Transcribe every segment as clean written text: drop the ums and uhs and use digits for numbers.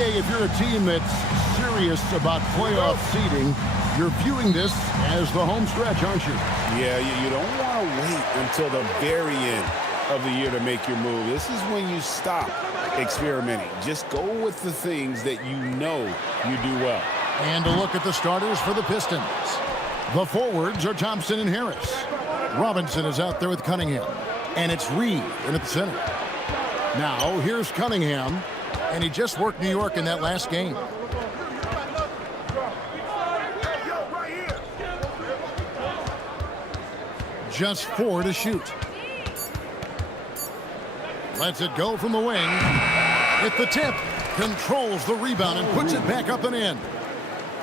GA, if you're a team that's serious about playoff seeding, you're viewing this as the home stretch, aren't you? Yeah, you don't want to wait until the very end of the year to make your move. This is when you stop experimenting. Just go with the things that you know you do well. And a look at the starters for the Pistons. The forwards are Thompson and Harris. Robinson is out there with Cunningham. And it's Reed in at the center. Now, here's Cunningham. And he just worked New York in that last game. Just 4 to shoot. Lets it go from the wing. Hit the tip. Controls the rebound and puts it back up and in.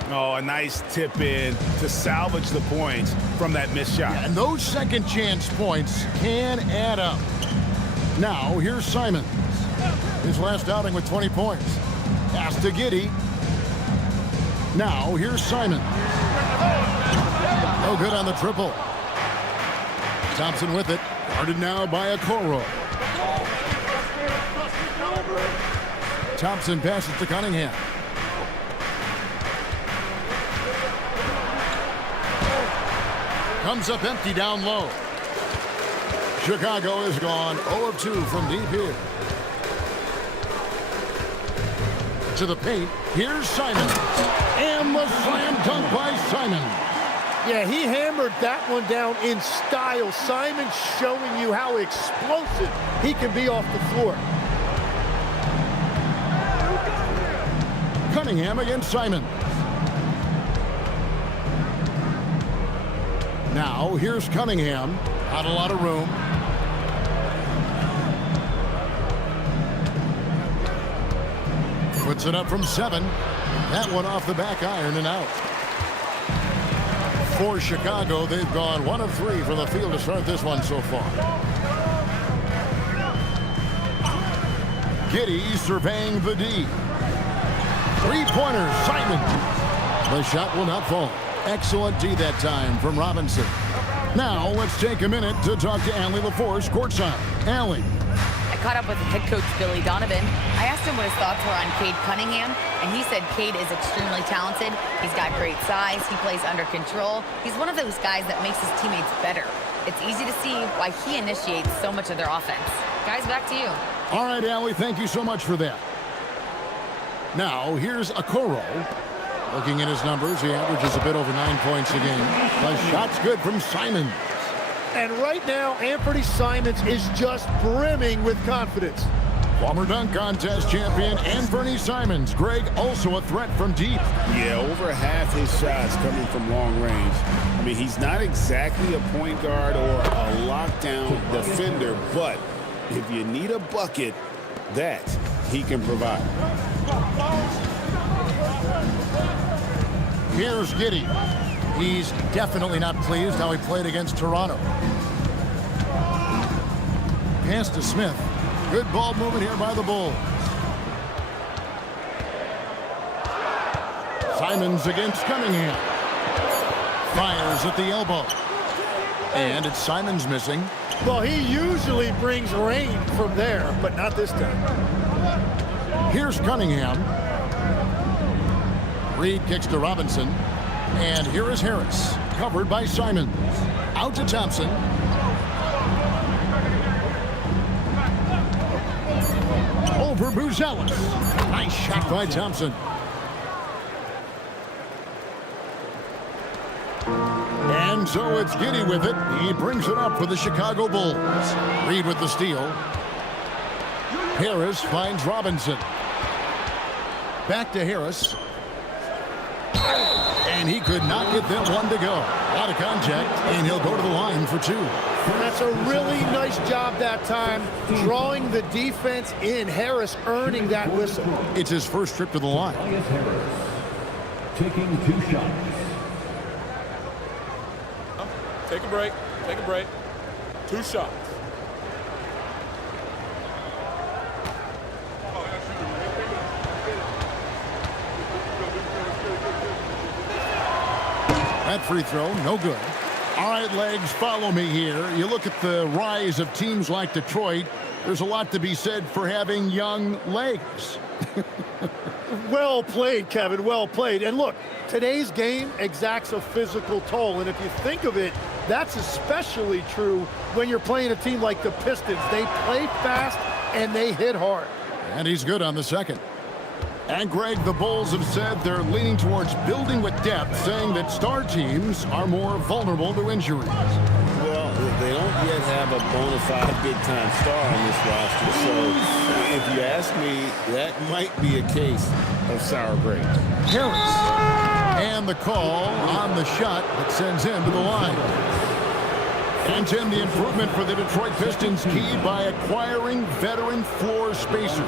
Oh, a nice tip in to salvage the points from that missed shot. And those second chance points can add up. Now, here's Simons. His last outing with 20 points. Pass to Giddey. Now, here's Simons. No good on the triple. Thompson with it. Guarded now by Okoro. Thompson passes to Cunningham. Comes up empty down low. Chicago is gone 0 of 2 from deep here. To the paint. Here's Simon. And the slam dunk by Simon. Yeah, he hammered that one down in style. Simon showing you how explosive he can be off the floor. Cunningham against Simon. Now, here's Cunningham. Not a lot of room. Puts it up from 7. That one off the back iron and out. For Chicago, they've gone 1 of 3 from the field to start this one so far. Giddey surveying the D. Three-pointer, Simon. The shot will not fall. Excellent D that time from Robinson. Now, let's take a minute to talk to Allie LaForce courtside. Allie. I caught up with head coach Billy Donovan. I asked him what his thoughts were on Cade Cunningham, and he said Cade is extremely talented. He's got great size. He plays under control. He's one of those guys that makes his teammates better. It's easy to see why he initiates so much of their offense. Guys, back to you. All right, Allie, thank you so much for that. Now, here's Okoro. Looking at his numbers, he averages a bit over 9 points a game. The shot's good from Simons. And right now, Anthony Simons is just brimming with confidence. Former dunk contest champion Anthony Simons. Greg, also a threat from deep. Yeah, over half his shots coming from long range. I mean, he's not exactly a point guard or a lockdown defender, but if you need a bucket, that he can provide. Here's Giddey. He's definitely not pleased how he played against Toronto. Pass to Smith. Good ball movement here by the Bulls. Simons against Cunningham. Fires at the elbow. And it's Simons missing. Well, he usually brings rain from there, but not this time. Here's Cunningham. Reed kicks to Robinson. And here is Harris. Covered by Simons. Out to Thompson. Over Buzelis. Nice shot by Thompson. And so it's Giddey with it. He brings it up for the Chicago Bulls. Reed with the steal. Harris finds Robinson. Back to Harris. And he could not get that one to go. Out of contact, and he'll go to the line for 2. And that's a really nice job that time, drawing the defense in. Harris earning that whistle. It's his first trip to the line. Harris taking 2 shots. Take a break. Take a break. 2 shots. That free throw, no good. All right, Legs, follow me here. You look at the rise of teams like Detroit, there's a lot to be said for having young legs. Well played, Kevin, well played. And look, today's game exacts a physical toll. And if you think of it, that's especially true when you're playing a team like the Pistons. They play fast and they hit hard. And he's good on the second. And Greg, the Bulls have said they're leaning towards building with depth, saying that star teams are more vulnerable to injuries. Well, they don't yet have a bona fide big-time star on this roster, so if you ask me, that might be a case of sour grapes. Harris. And the call on the shot that sends him to the line. And Tim, the improvement for the Detroit Pistons keyed by acquiring veteran floor spacers.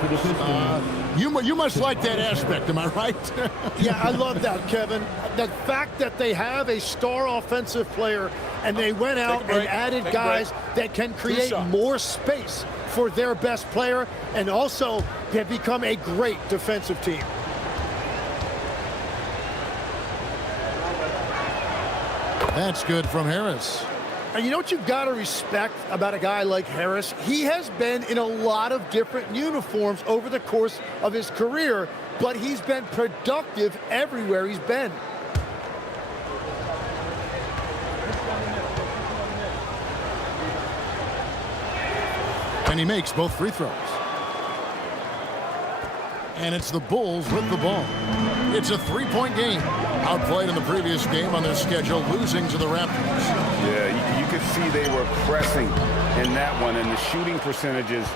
You must like that aspect, am I right? Yeah, I love that, Kevin. The fact that they have a star offensive player and they went out and added guys that can create more space for their best player and also have become a great defensive team. That's good from Harris. And you know what you've got to respect about a guy like Harris? He has been in a lot of different uniforms over the course of his career, but he's been productive everywhere he's been. And he makes both free throws. And it's the Bulls with the ball. It's a three-point game. Outplayed in the previous game on their schedule, losing to the Raptors. Yeah, you could see they were pressing in that one, and the shooting percentages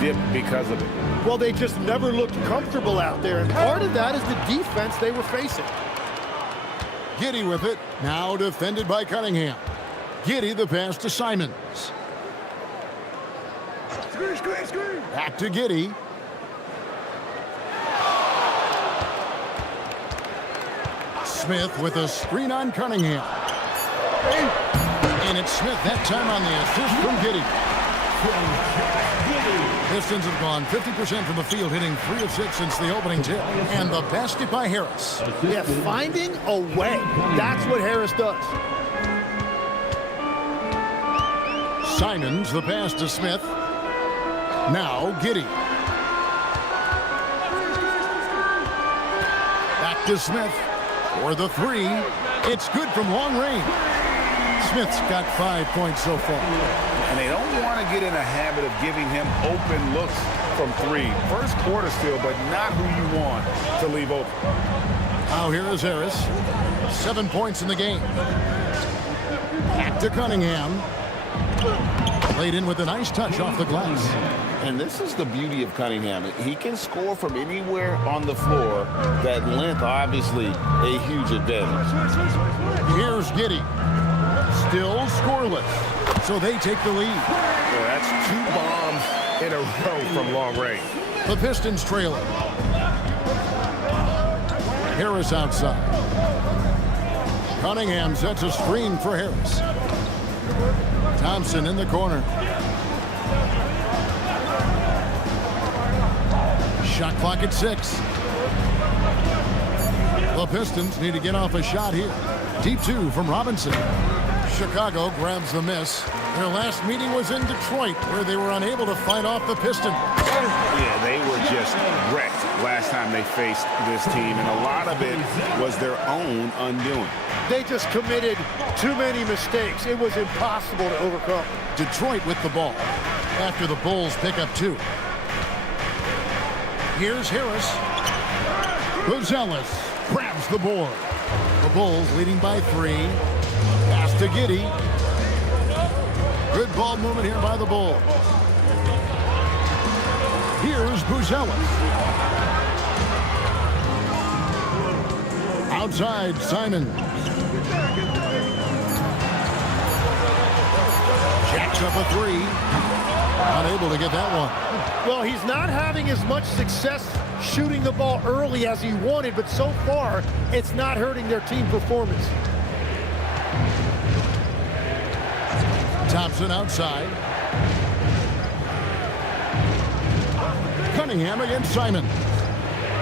dipped because of it. Well, they just never looked comfortable out there, and part of that is the defense they were facing. Giddey with it, now defended by Cunningham. Giddey the pass to Simons. Back to Giddey. Smith with a screen on Cunningham. And it's Smith that time on the assist from Giddey. Pistons have gone 50% from the field, hitting 3 of 6 since the opening tip. And the basket by Harris. Yeah, finding a way. That's what Harris does. Simons the pass to Smith. Now Giddey. Back to Smith. For the three, it's good from long range. Smith's got 5 points so far. And they don't want to get in a habit of giving him open looks from three. First quarter still, but not who you want to leave open. Now here is Harris. 7 points in the game. Back to Cunningham. Played in with a nice touch off the glass. And this is the beauty of Cunningham. He can score from anywhere on the floor. That length, obviously, a huge advantage. Here's Giddey. Still scoreless. So they take the lead. Well, that's 2 bombs in a row from long range. The Pistons trailing. Harris outside. Cunningham sets a screen for Harris. Thompson in the corner. Shot clock at 6. The Pistons need to get off a shot here. Deep 2 from Robinson. Chicago grabs the miss. Their last meeting was in Detroit, where they were unable to fight off the Pistons. Yeah, they were just wrecked last time they faced this team, and a lot of it was their own undoing. They just committed too many mistakes. It was impossible to overcome. Detroit with the ball after the Bulls pick up 2. Here's Harris. Buzelis grabs the board. The Bulls leading by 3. Pass to Giddey. Good ball movement here by the Bulls. Here's Buzelis. Outside, Simons. Jacks up a 3. Unable to get that one. Well, he's not having as much success shooting the ball early as he wanted, but so far, it's not hurting their team performance. Thompson outside. Cunningham against Simon.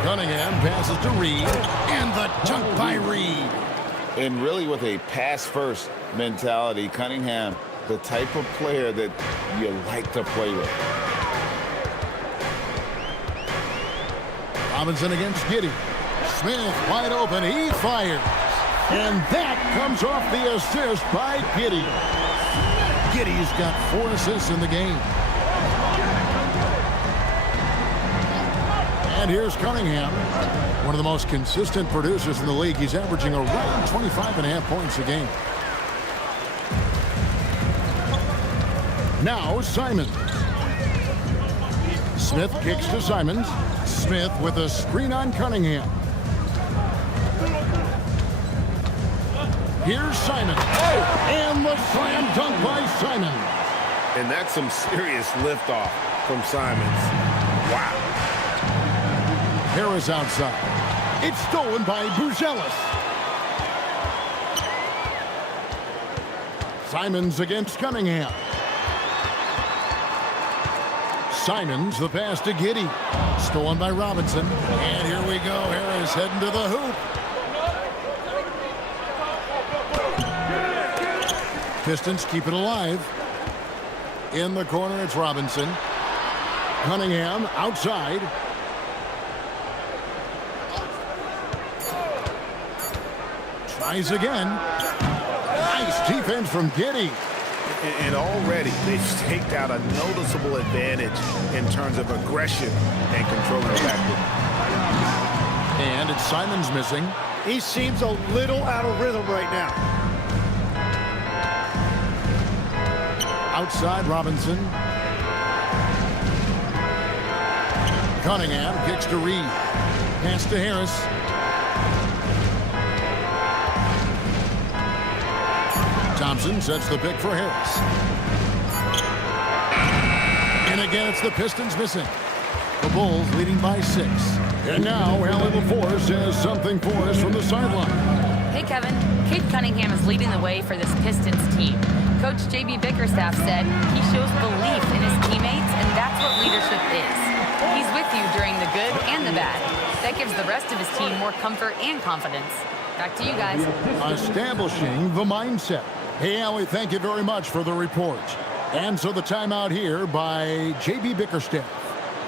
Cunningham passes to Reed, and the dunk by Reed. And really with a pass-first mentality, Cunningham, the type of player that you like to play with. Robinson against Giddey. Smith wide open. He fires. And that comes off the assist by Giddey. Giddey's got 4 assists in the game. And here's Cunningham, one of the most consistent producers in the league. He's averaging around 25.5 points a game. Now Simons. Smith kicks to Simons. Smith with a screen on Cunningham. Here's Simons. Oh, and the slam dunk by Simons. And that's some serious liftoff from Simons. Wow. Harris outside. It's stolen by Buzelis. Simons against Cunningham. Simons, the pass to Giddey. Stolen by Robinson. And here we go. Harris heading to the hoop. Pistons keep it alive. In the corner, it's Robinson. Cunningham outside. Tries again. Nice defense from Giddey. And already they've staked out a noticeable advantage in terms of aggression and controlling the backcourt. And it's Simons missing. He seems a little out of rhythm right now. Outside Robinson. Cunningham kicks to Reed. Pass to Harris. Thompson sets the pick for Harris. And again, it's the Pistons missing. The Bulls leading by 6. And now, Allie LaForce has something for us from the sideline. Hey, Kevin. Cade Cunningham is leading the way for this Pistons team. Coach J.B. Bickerstaff said he shows belief in his teammates, and that's what leadership is. He's with you during the good and the bad. That gives the rest of his team more comfort and confidence. Back to you guys. Establishing the mindset. Hey, Allie, thank you very much for the report. And so the timeout here by J.B. Bickerstaff.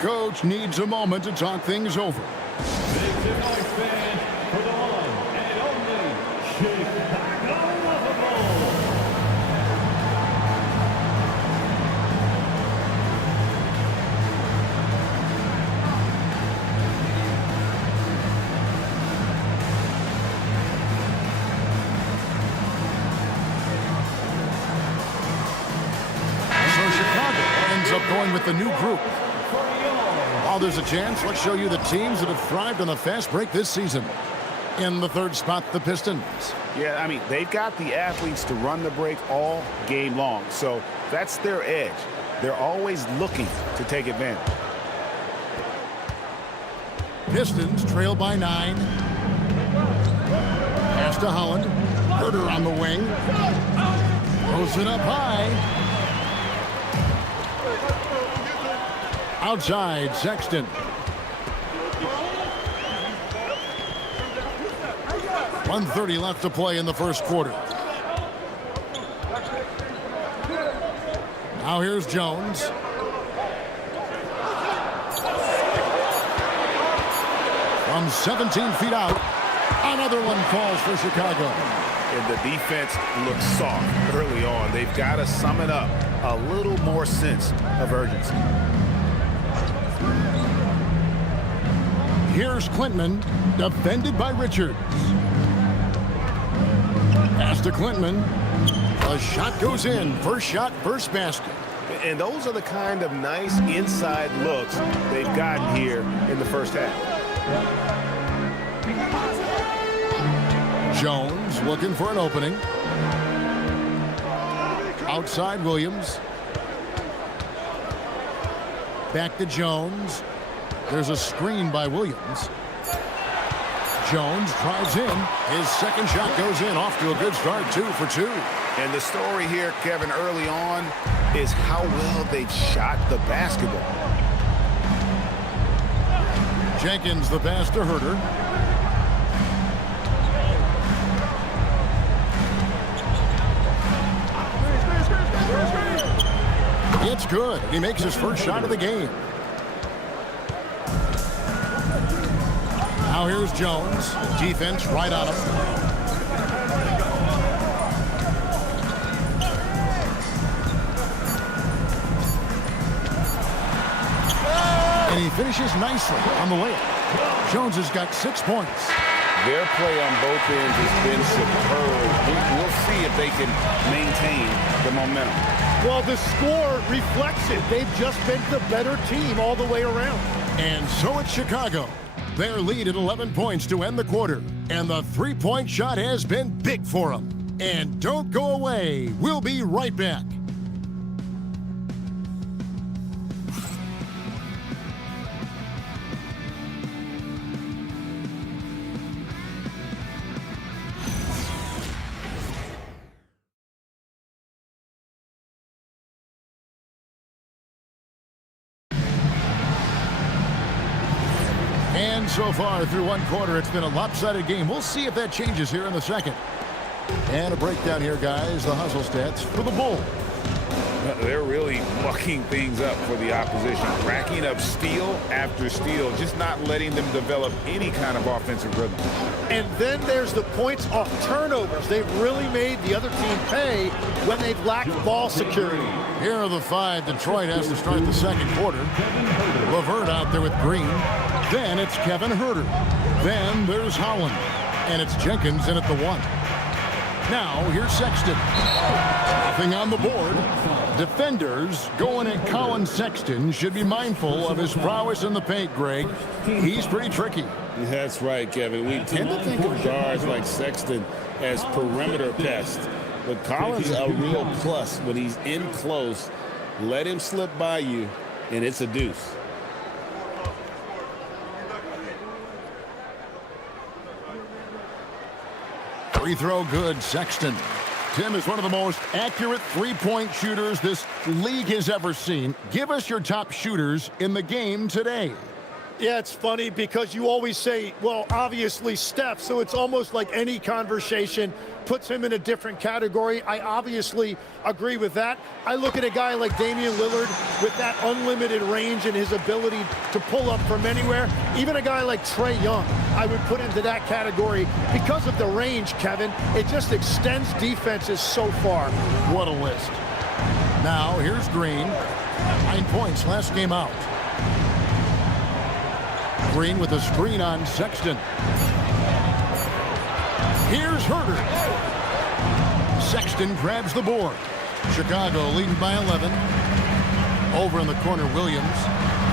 Coach needs a moment to talk things over. Make the noise, fans, for the one and only Chicago Bulls. So Chicago ends up going with the new group. While there's a chance, let's show you the teams that have thrived on the fast break this season. In the third spot, the Pistons. Yeah, I mean, they've got the athletes to run the break all game long. So that's their edge. They're always looking to take advantage. Pistons trail by 9. Pass to Holland. Herter on the wing. Throws it up high. Outside, Sexton. .130 left to play in the first quarter. Now here's Jones. From 17 feet out. Another one falls for Chicago. And the defense looks soft early on. They've got to sum it up. A little more sense of urgency. Here's Klintman, defended by Richards. Pass to Klintman. A shot goes in. First shot, first basket. And those are the kind of nice inside looks they've gotten here in the first half. Jones looking for an opening. Outside Williams. Back to Jones. There's a screen by Williams. Jones drives in. His second shot goes in. Off to a good start, 2 for 2. And the story here, Kevin, early on is how well they've shot the basketball. Jenkins the pass to Herter. It's good. He makes his first shot of the game. Now here's Jones. Defense right on him. And he finishes nicely on the layup. Jones has got 6 points. Their play on both ends has been superb. We'll see if they can maintain the momentum. Well, the score reflects it. They've just been the better team all the way around. And so it's Chicago. Their lead at 11 points to end the quarter. And the three-point shot has been big for them. And don't go away. We'll be right back. And so far through one quarter, it's been a lopsided game. We'll see if that changes here in the second. And a breakdown here, guys. The hustle stats for the Bulls. They're really mucking things up for the opposition, racking up steal after steal, just not letting them develop any kind of offensive rhythm. And then there's the points off turnovers. They've really made the other team pay when they've lacked ball security. Here are the 5. Detroit has to start the second quarter. LeVert out there with Green. Then it's Kevin Huerter. Then there's Holland. And it's Jenkins in at the 1. Now here's Sexton. Nothing on the board. Defenders going at Colin Sexton should be mindful of his prowess in the paint, Greg. He's pretty tricky. That's right, Kevin. We tend to think of guards like Sexton as perimeter pests. But Colin's a real plus when he's in close. Let him slip by you, and it's a deuce. Free throw good, Sexton. Tim is one of the most accurate three-point shooters this league has ever seen. Give us your top shooters in the game today. Yeah, it's funny because you always say, well, obviously Steph, so it's almost like any conversation puts him in a different category. I obviously agree with that. I look at a guy like Damian Lillard with that unlimited range and his ability to pull up from anywhere. Even a guy like Trae Young, I would put into that category because of the range, Kevin. It just extends defenses so far. What a list. Now, here's Green. 9 points last game out. Green with a screen on Sexton. Here's Huerter. Sexton grabs the board. Chicago leading by 11. Over in the corner, Williams.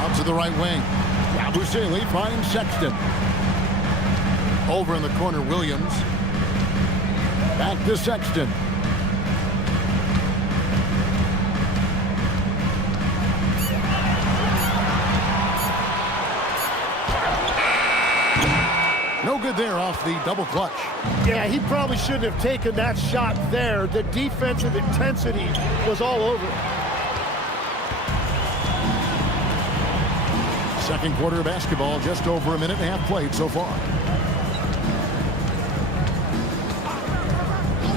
Out to the right wing. Yabusele finds Sexton. Over in the corner, Williams. Back to Sexton. No good there off the double clutch. Yeah, he probably shouldn't have taken that shot there. The defensive intensity was all over. Second quarter of basketball, just over a minute and a half played so far.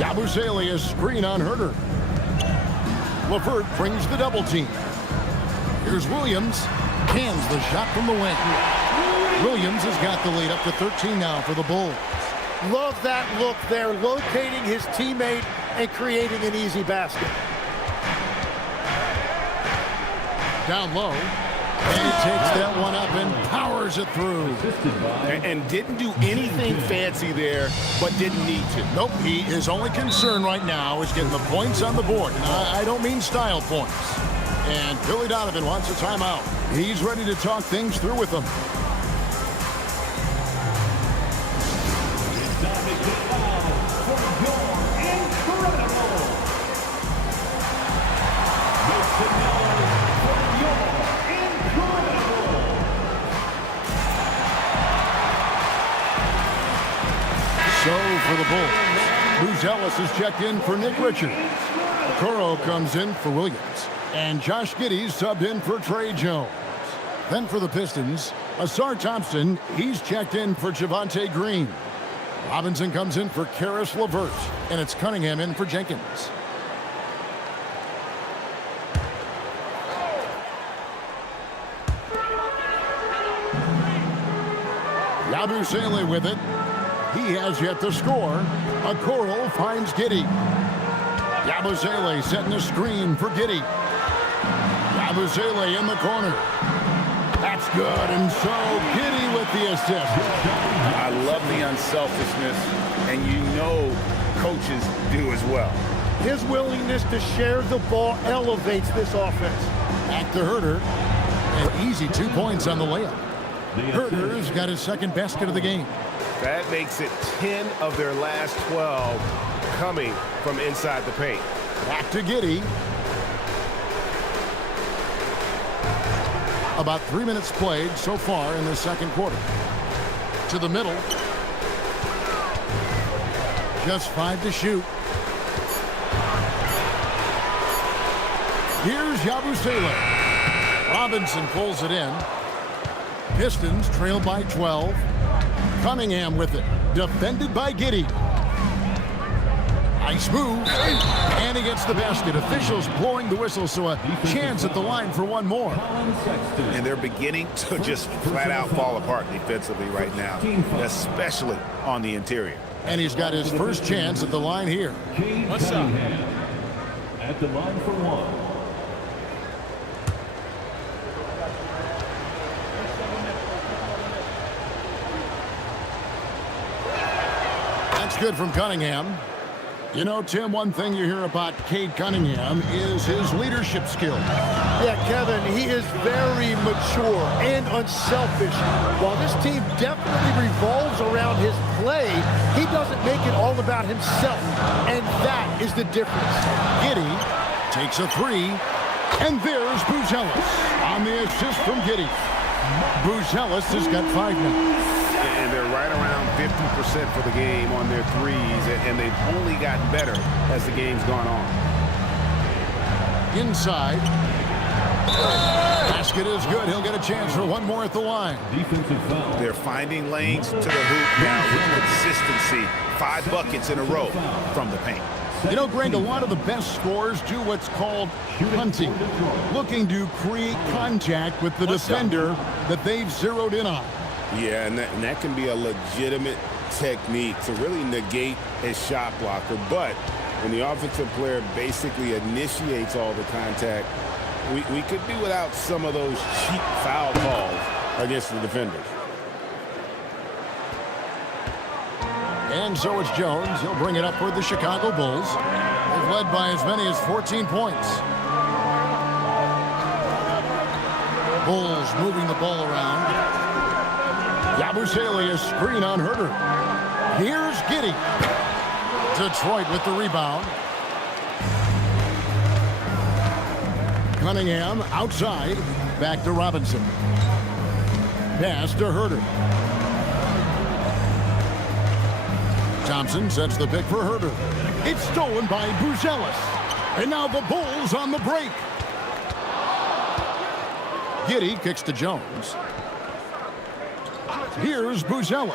Yabusele is screen on Huerter. LeVert brings the double team. Here's Williams. Cans the shot from the wing. Williams has got the lead up to 13 now for the Bulls. Love that look there, locating his teammate and creating an easy basket. Down low. And he takes that one up and powers it through. And didn't do anything fancy there, but didn't need to. Nope, his only concern right now is getting the points on the board. And I don't mean style points. And Billy Donovan wants a timeout. He's ready to talk things through with them. So for the Bulls, Bruce Ellis is checked in for Nick Richards. Okoro comes in for Williams. And Josh Giddey's subbed in for Trey Jones. Then for the Pistons, Asar Thompson, he's checked in for Javonte Green. Robinson comes in for Karis LeVert. And it's Cunningham in for Jenkins. Yabusele with it. He has yet to score. Okoro finds Giddey. Yabusele setting the screen for Giddey. Yabusele in the corner. That's good, and so Giddey with the assist. I love the unselfishness, and you know coaches do as well. His willingness to share the ball elevates this offense. Back to Herter. An easy 2 points on the layup. Herter's got his second basket of the game. That makes it 10 of their last 12 coming from inside the paint. Back to Giddey. About 3 minutes played so far in the second quarter. To the middle. Just 5 to shoot. Here's Yabusele. Robinson pulls it in. Pistons trail by 12. Cunningham with it. Defended by Giddey. Nice move. And he gets the basket. Officials blowing the whistle, so a chance at the line for one more. And they're beginning to just flat out fall apart defensively right now, especially on the interior. And he's got his first chance at the line here. What's up? At the line for one. That's good from Cunningham. You know, Tim, one thing you hear about Cade Cunningham is his leadership skills. Yeah, Kevin, he is very mature and unselfish. While this team definitely revolves around his play, he doesn't make it all about himself, and that is the difference. Giddey takes a three, and there's Buzelis on the assist from Giddey. Buzelis has got 5 now. And they're right around 50% for the game on their threes, and they've only gotten better as the game's gone on. Inside. Basket is good. He'll get a chance for one more at the line. Defensive foul. They're finding lanes to the hoop now with consistency. 5 buckets in a row from the paint. You know, Greg, a lot of the best scorers do what's called hunting, looking to create contact with the defender that they've zeroed in on. Yeah, and that can be a legitimate technique to really negate a shot blocker. But when the offensive player basically initiates all the contact, we could do without some of those cheap foul calls against the defenders. And so it's Jones. He'll bring it up for the Chicago Bulls. They've led by as many as 14 points. Bulls moving the ball around. Yabusele, a screen on Herter. Here's Giddey. Detroit with the rebound. Cunningham outside. Back to Robinson. Pass to Herter. Thompson sets the pick for Herter. It's stolen by Buzelis. And now the Bulls on the break. Giddey kicks to Jones. Here's Buzelis.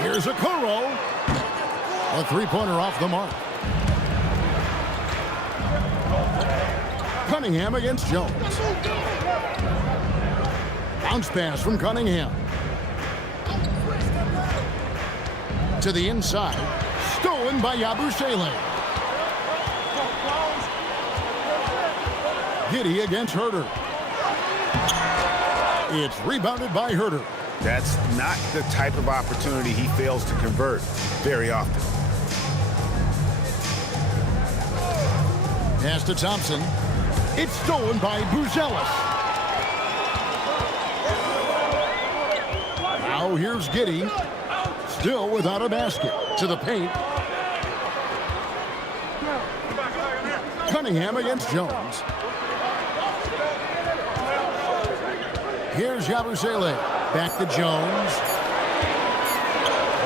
Here's Okoro. A three-pointer off the mark. Cunningham against Jones. Bounce pass from Cunningham. To the inside. Stolen by Yabusele. Giddey against Herter. It's rebounded by Herter. That's not the type of opportunity he fails to convert very often. Pass to Thompson. It's stolen by Buzelis. Now here's Giddey. Still without a basket. To the paint. Cunningham against Jones. Here's Yabusele. Back to Jones.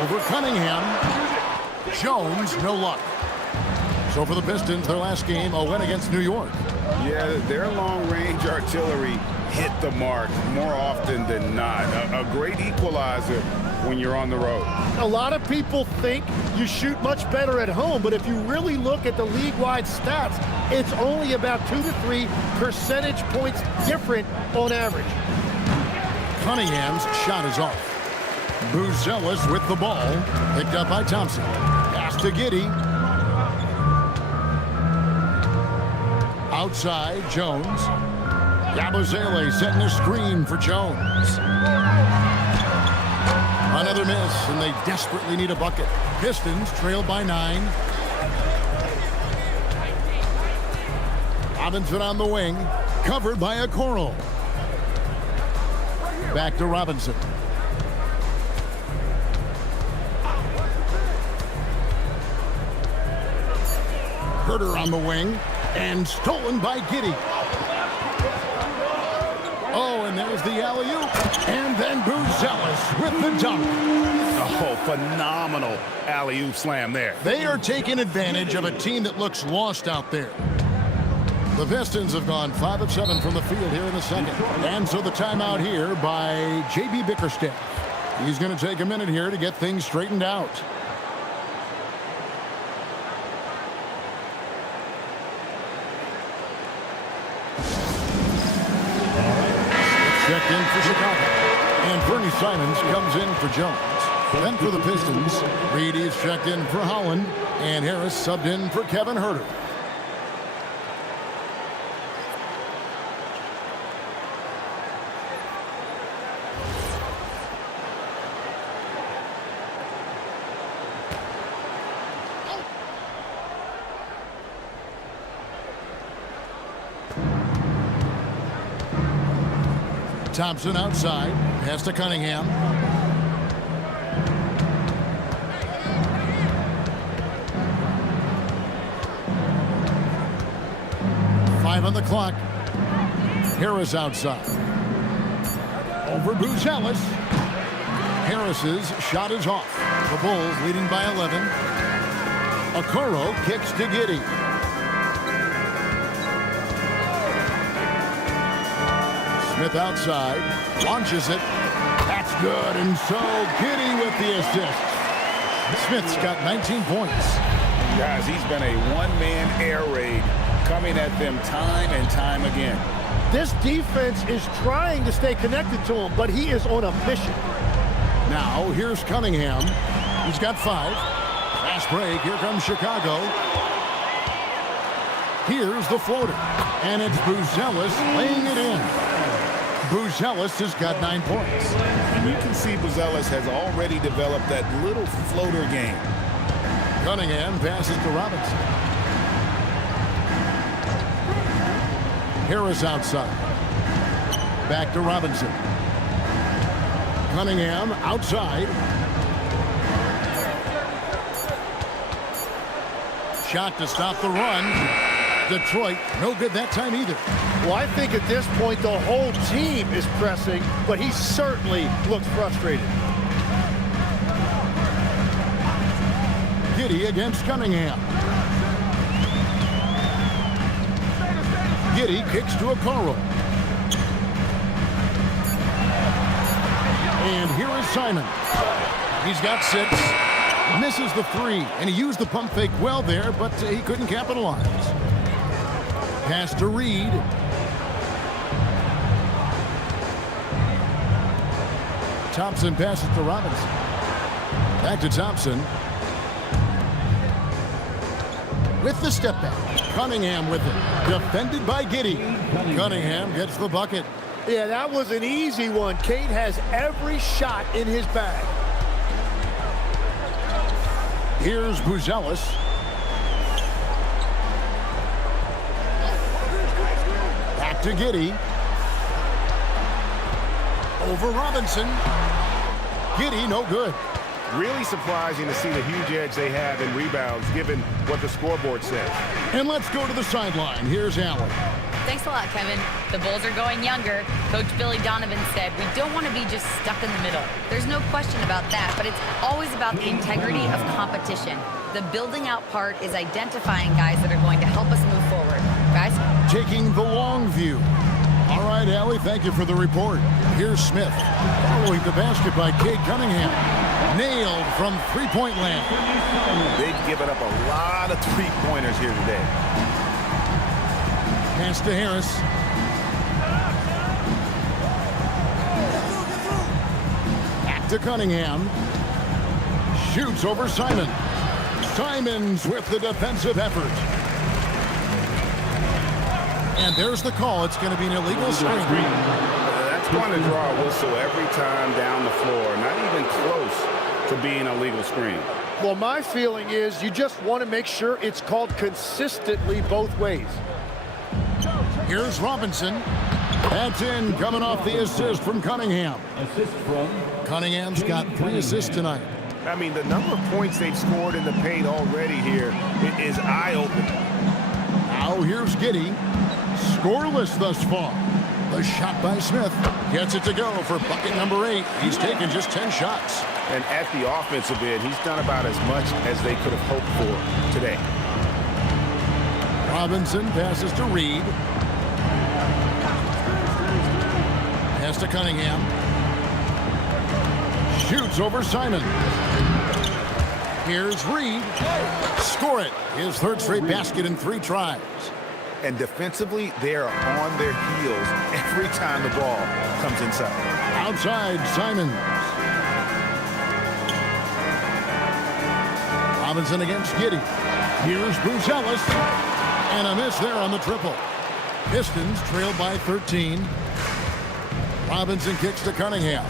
Over Cunningham. Jones, no luck. So for the Pistons, their last game, a win against New York. Yeah, their long-range artillery hit the mark more often than not. A great equalizer when you're on the road. A lot of people think you shoot much better at home, but if you really look at the league-wide stats, it's only about 2 to 3 percentage points different on average. Cunningham's shot is off. Buzelis with the ball. Picked up by Thompson. Pass to Giddey. Outside, Jones. Yabusele setting a screen for Jones. Another miss, and they desperately need a bucket. Pistons trail by 9. Robinson on the wing, covered by Okoro. Back to Robinson. Herter on the wing, and stolen by Giddey. Oh, and there's the alley-oop. And then Buzelis with the dunk. Oh, phenomenal alley-oop slam there. They are taking advantage of a team that looks lost out there. The Pistons have gone 5 of 7 from the field here in the second. And so the timeout here by J.B. Bickerstaff. He's going to take a minute here to get things straightened out. Checked in for Chicago. And Bernie Simons comes in for Jones. Then for the Pistons, Reed is checked in for Holland. And Harris subbed in for Kevin Herter. Thompson outside. Pass to Cunningham. Five on the clock. Harris outside. Over Buzelis. Harris's shot is off. The Bulls leading by 11. Okoro kicks to Giddey. Smith outside, launches it. That's good, and so Giddey with the assist. Smith's got 19 points. Guys, he's been a one-man air raid coming at them time and time again. This defense is trying to stay connected to him, but he is on a mission. Now, here's Cunningham. He's got 5. Fast break. Here comes Chicago. Here's the floater. And it's Buzelis laying it in. Buzelis has got 9 points. And you can see Buzelis has already developed that little floater game. Cunningham passes to Robinson. Harris outside. Back to Robinson. Cunningham outside. Shot to stop the run. Detroit, no good that time either. Well, I think at this point the whole team is pressing, but he certainly looks frustrated. Giddey against Cunningham. Giddey kicks to Okoro. And here is Simon. He's got 6. Misses the 3, and he used the pump fake well there, but he couldn't capitalize. Pass to Reed. Thompson passes to Robinson. Back to Thompson. With the step back. Cunningham with it. Defended by Giddey. Cunningham gets the bucket. Yeah, that was an easy one. Cade has every shot in his bag. Here's Buzelis. Back to Giddey. Over Robinson. Giddey, no good. Really surprising to see the huge edge they have in rebounds, given what the scoreboard says. And let's go to the sideline. Here's Allen. Thanks a lot, Kevin. The Bulls are going younger. Coach Billy Donovan said, we don't want to be just stuck in the middle. There's no question about that, but it's always about the integrity of competition. The building out part is identifying guys that are going to help us move forward. Guys? Taking the long view. All right, Allie, thank you for the report. Here's Smith. Following the basket by Cade Cunningham. Nailed from three-point land. They've given up a lot of three-pointers here today. Pass to Harris. Back to Cunningham. Shoots over Simon. Simons with the defensive effort. And there's the call. It's going to be an illegal screen. That's going to draw a whistle every time down the floor. Not even close to being a legal screen. Well, my feeling is you just want to make sure it's called consistently both ways. Here's Robinson. That's in, coming off the assist from Cunningham. Assist from Cunningham's got 3 assists tonight. I mean, the number of points they've scored in the paint already here is eye-opening. Now here's Giddey. Scoreless thus far. The shot by Smith. Gets it to go for bucket number 8. He's taken just 10 shots. And at the offensive end, he's done about as much as they could have hoped for today. Robinson passes to Reed. Pass to Cunningham. Shoots over Simon. Here's Reed. Score it. His 3rd straight basket in 3 tries. And defensively, they are on their heels every time the ball comes inside. Outside, Simons. Robinson against Giddey. Here's Bruce Ellis. And a miss there on the triple. Pistons trailed by 13. Robinson kicks to Cunningham.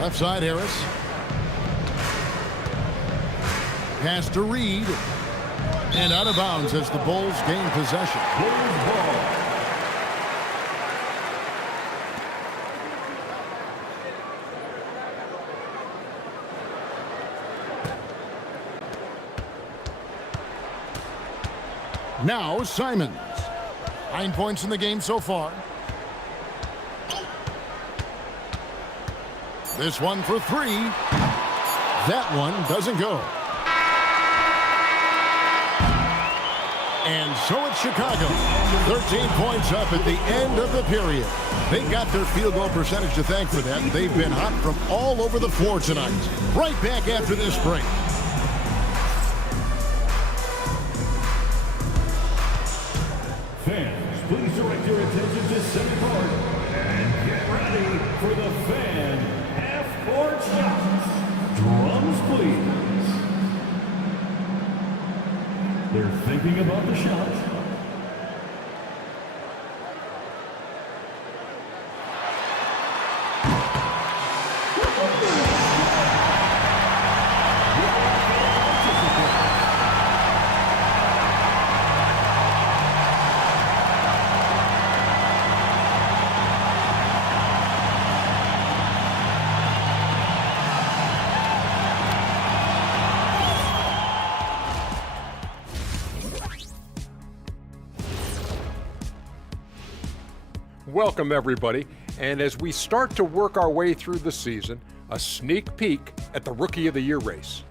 Left side, Harris. Pass to Reed. And out of bounds as the Bulls gain possession. Now Simons. 9 points in the game so far. This one for 3. That one doesn't go. And so it's Chicago. 13 points up at the end of the period. They got their field goal percentage to thank for that. They've been hot from all over the floor tonight. Right back after this break. Fans, please direct your attention to center court and get ready for the fan half-court shots. Drums, please. They're thinking about the shot. Welcome, everybody. And as we start to work our way through the season, a sneak peek at the Rookie of the Year race.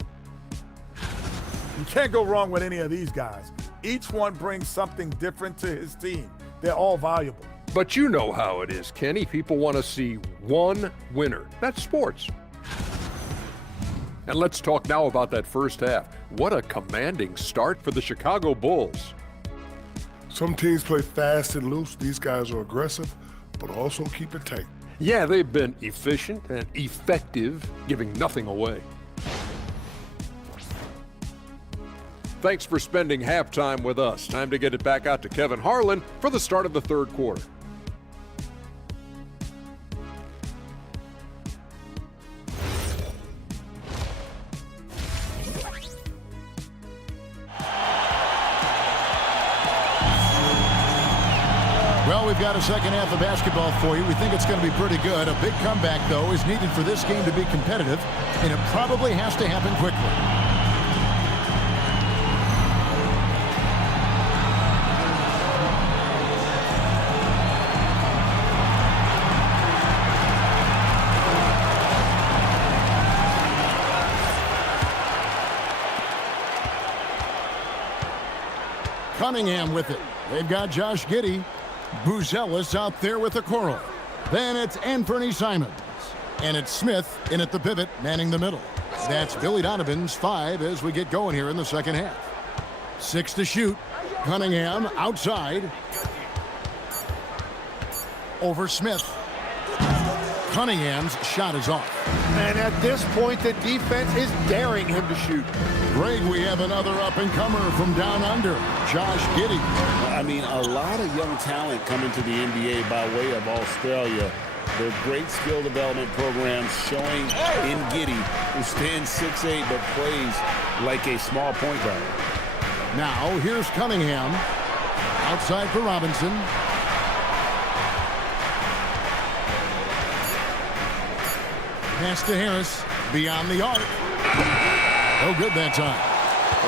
You can't go wrong with any of these guys. Each one brings something different to his team. They're all valuable. But you know how it is, Kenny. People want to see one winner. That's sports. And let's talk now about that first half. What a commanding start for the Chicago Bulls. Some teams play fast and loose. These guys are aggressive, but also keep it tight. Yeah, they've been efficient and effective, giving nothing away. Thanks for spending halftime with us. Time to get it back out to Kevin Harlan for the start of the third quarter. Well, we've got a second half of basketball for you. We think it's going to be pretty good. A big comeback, though, is needed for this game to be competitive, and it probably has to happen quickly. Cunningham with it. They've got Josh Giddey. Buzelis out there with the coral. Then it's Anthony Simons. And it's Smith in at the pivot, manning the middle. That's Billy Donovan's 5 as we get going here in the second half. 6 to shoot. Cunningham outside. Over Smith. Cunningham's shot is off. And at this point, the defense is daring him to shoot. Greg, we have another up-and-comer from down under, Josh Giddey. I mean, a lot of young talent coming to the NBA by way of Australia. Their great skill development programs showing in Giddey, who stands 6'8", but plays like a small point guard. Now, here's Cunningham. Outside for Robinson. Pass to Harris. Beyond the arc. No good that time.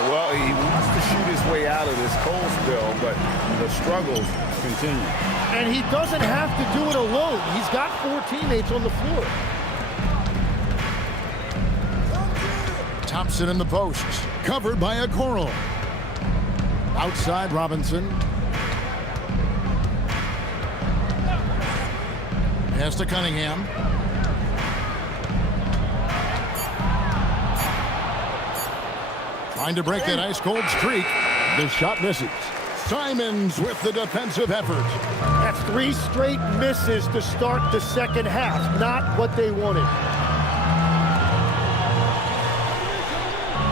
Well, he wants to shoot his way out of this cold spell, but the struggles continue. And he doesn't have to do it alone. He's got 4 teammates on the floor. Thompson in the post. Covered by Okoro. Outside Robinson. Pass to Cunningham. Trying to break that ice-cold streak. The shot misses. Simons with the defensive effort. That's 3 straight misses to start the second half. Not what they wanted.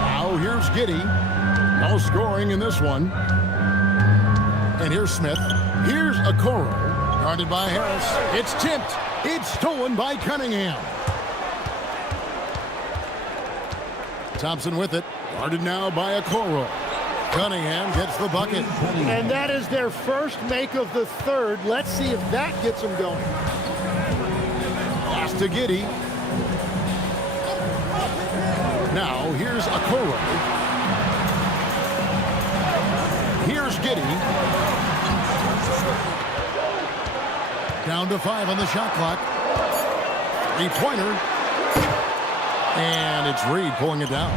Now here's Giddey. No scoring in this one. And here's Smith. Here's Okoro. Guarded by Harris. It's tipped. It's stolen by Cunningham. Thompson with it. Guarded now by Okoro. Cunningham gets the bucket. And that is their first make of the third. Let's see if that gets them going. Pass to Giddey. Now here's Okoro. Here's Giddey. Down to 5 on the shot clock. 3-pointer. And it's Reed pulling it down.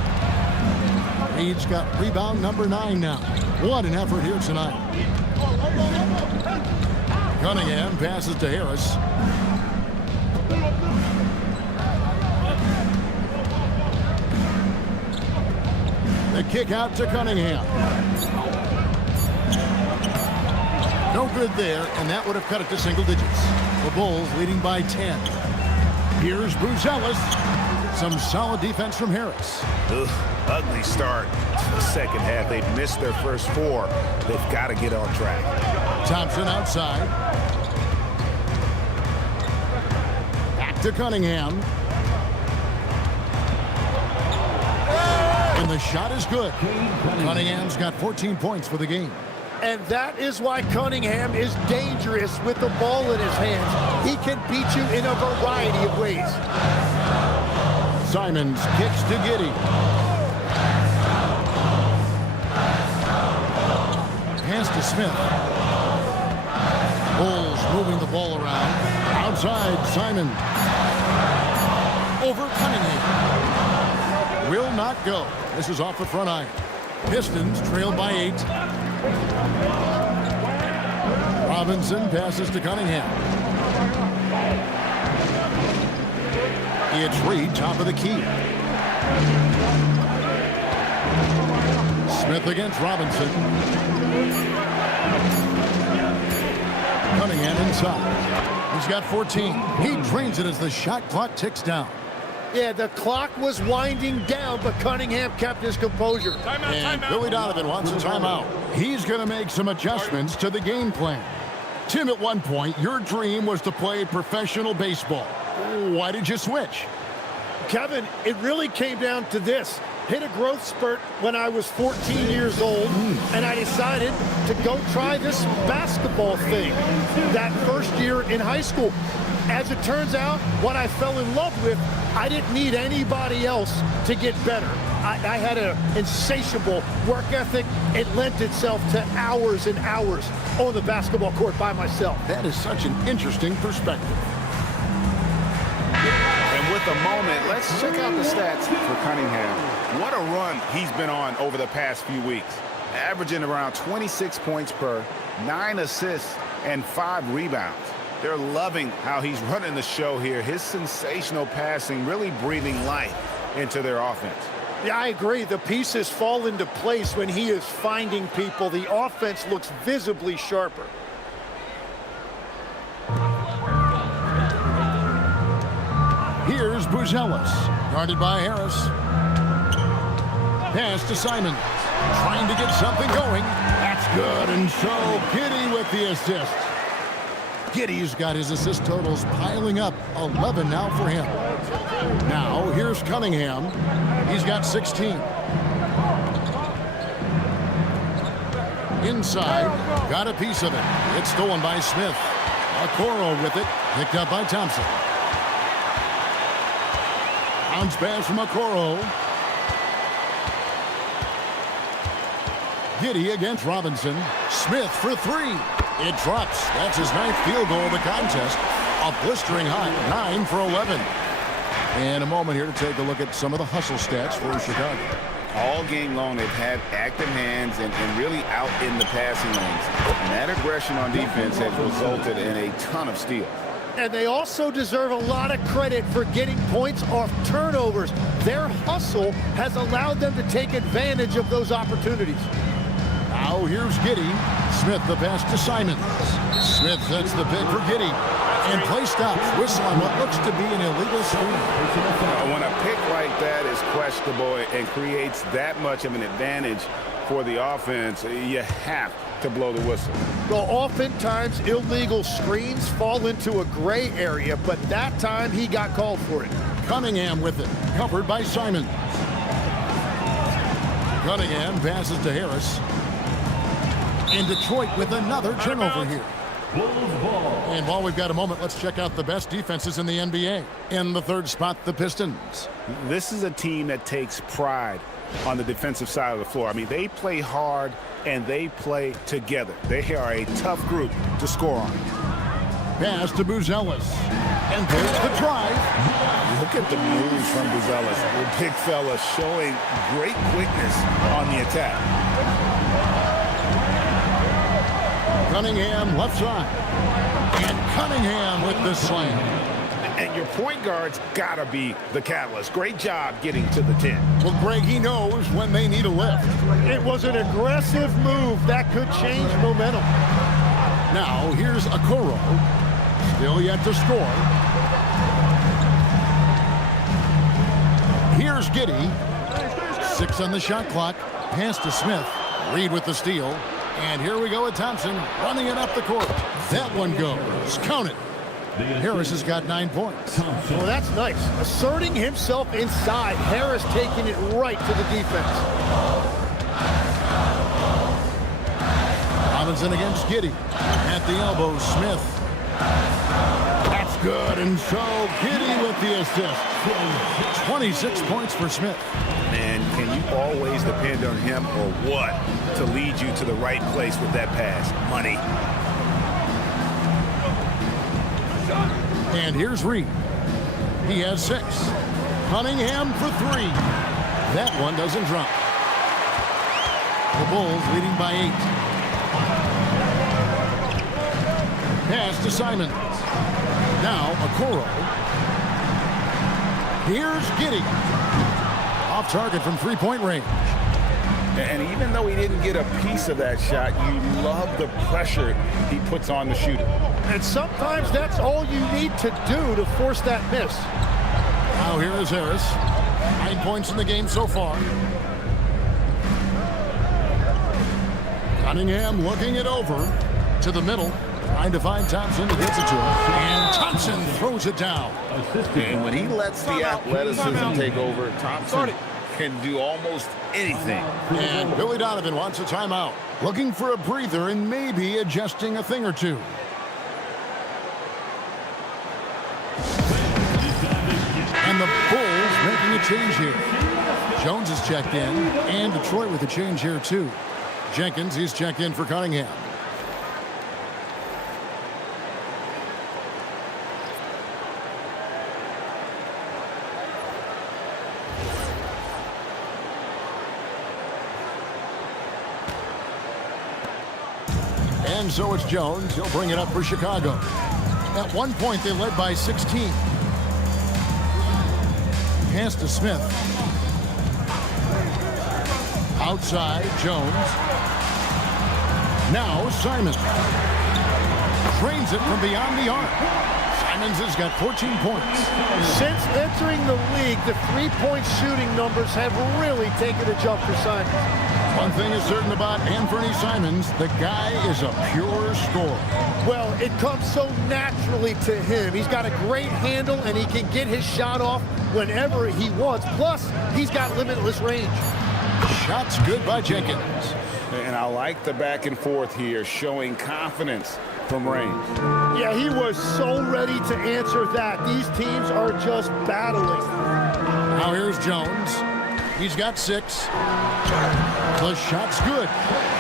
Reed's got rebound number 9 now. What an effort here tonight. Cunningham passes to Harris. The kick out to Cunningham. No good there, and that would have cut it to single digits. The Bulls leading by 10. Here's Bruzelis. Some solid defense from Harris. Ugly start to the second half. They've missed their first 4. They've got to get on track. Thompson outside. Back to Cunningham. And the shot is good. Cunningham's got 14 points for the game. And that is why Cunningham is dangerous with the ball in his hands. He can beat you in a variety of ways. Simons kicks to Giddey. Pass to Smith. Bulls moving the ball around. Outside, Simon. Over Cunningham. Will not go. This is off the front iron. Pistons trailed by 8. Robinson passes to Cunningham. It's Reed, top of the key. Smith against Robinson. Cunningham inside. He's got 14. He drains it as the shot clock ticks down. Yeah, the clock was winding down, but Cunningham kept his composure. And Billy Donovan wants a timeout. He's going to make some adjustments to the game plan. Tim, at one point, your dream was to play professional baseball. Why did you switch? Kevin, it really came down to this. Hit a growth spurt when I was 14 years old, and I decided to go try this basketball thing that first year in high school. As it turns out, what I fell in love with, I didn't need anybody else to get better. I had an insatiable work ethic. It lent itself to hours and hours on the basketball court by myself. That is such an interesting perspective. And with a moment, let's check out the stats for Cunningham. What a run he's been on over the past few weeks. Averaging around 26 points per, 9 assists, and 5 rebounds. They're loving how he's running the show here. His sensational passing really breathing life into their offense. Yeah, I agree. The pieces fall into place when he is finding people. The offense looks visibly sharper. Buzelis, guarded by Harris. Pass to Simon, trying to get something going. That's good, and so Giddey with the assist. Giddey's got his assist totals piling up, 11 now for him. Now, here's Cunningham. He's got 16. Inside, got a piece of it. It's stolen by Smith. Okoro with it, picked up by Thompson. Bounce pass from Okoro. Giddey against Robinson. Smith for three. It drops. That's his 9th field goal of the contest. A blistering hot 9 for 11. And a moment here to take a look at some of the hustle stats for Chicago. All game long, they've had active hands and really out in the passing lanes. And that aggression on defense has resulted in a ton of steals. And they also deserve a lot of credit for getting points off turnovers. Their hustle has allowed them to take advantage of those opportunities. Now here's Giddey. Smith the pass to Simons. Smith sets the pick for Giddey. And play stops. Whistle on what looks to be an illegal screen. When a pick like that is questionable and creates that much of an advantage for the offense, you have to blow the whistle. Well, oftentimes illegal screens fall into a gray area, but that time he got called for it. Cunningham with it, covered by Simons. Cunningham passes to Harris. And Detroit with another turnover here. And while we've got a moment, let's check out the best defenses in the NBA. In the third spot, the Pistons. This is a team that takes pride on the defensive side of the floor. I mean, they play hard and they play together. They are a tough group to score on. Pass to Buzelis. And there's the drive. Look at the moves from Buzelis. The big fella showing great quickness on the attack. Cunningham left side. And Cunningham with the slam. And your point guard's got to be the catalyst. Great job getting to the 10. Well, Greg, he knows when they need a lift. It was an aggressive move that could change momentum. Now, here's Okoro. Still yet to score. Here's Giddey. 6 on the shot clock. Pass to Smith. Reed with the steal. And here we go with Thompson running it up the court. That one goes. Count it. Harris has got 9 points. Well, that's nice. Asserting himself inside. Harris taking it right to the defense. Robinson against Giddey. At the elbow, Smith. That's good. And so Giddey with the assist. 26 points for Smith. And can you always depend on him or what to lead you to the right place with that pass? Money. And here's Reed. He has 6. Cunningham for 3. That one doesn't drop. The Bulls leading by 8. Pass to Simons. Now Okoro. Here's Giddey. Off target from 3-point range. And even though he didn't get a piece of that shot, you love the pressure he puts on the shooter. And sometimes that's all you need to do to force that miss. Now here is Harris. 9 points in the game so far. Cunningham looking it over to the middle. Trying to find Thompson. He gets it to him. And Thompson throws it down. And when he lets the athleticism take over, Thompson can do almost anything. And Billy Donovan wants a timeout. Looking for a breather and maybe adjusting a thing or two. And the Bulls making a change here. Jones is checked in, and Detroit with a change here too. Jenkins, he's checked in for Cunningham. And so it's Jones. He'll bring it up for Chicago. At one point, they led by 16. Pass to Smith. Outside, Jones. Now Simon. Drains it from beyond the arc. Simons has got 14 points. Since entering the league, the three-point shooting numbers have really taken a jump for Simons. One thing is certain about Anthony Simons, the guy is a pure scorer. Well, it comes so naturally to him. He's got a great handle, and he can get his shot off whenever he wants. Plus, he's got limitless range. Shots good by Jenkins. And I like the back and forth here, showing confidence from range. Yeah, he was so ready to answer that. These teams are just battling. Now here's Jones. He's got 6. The shot's good.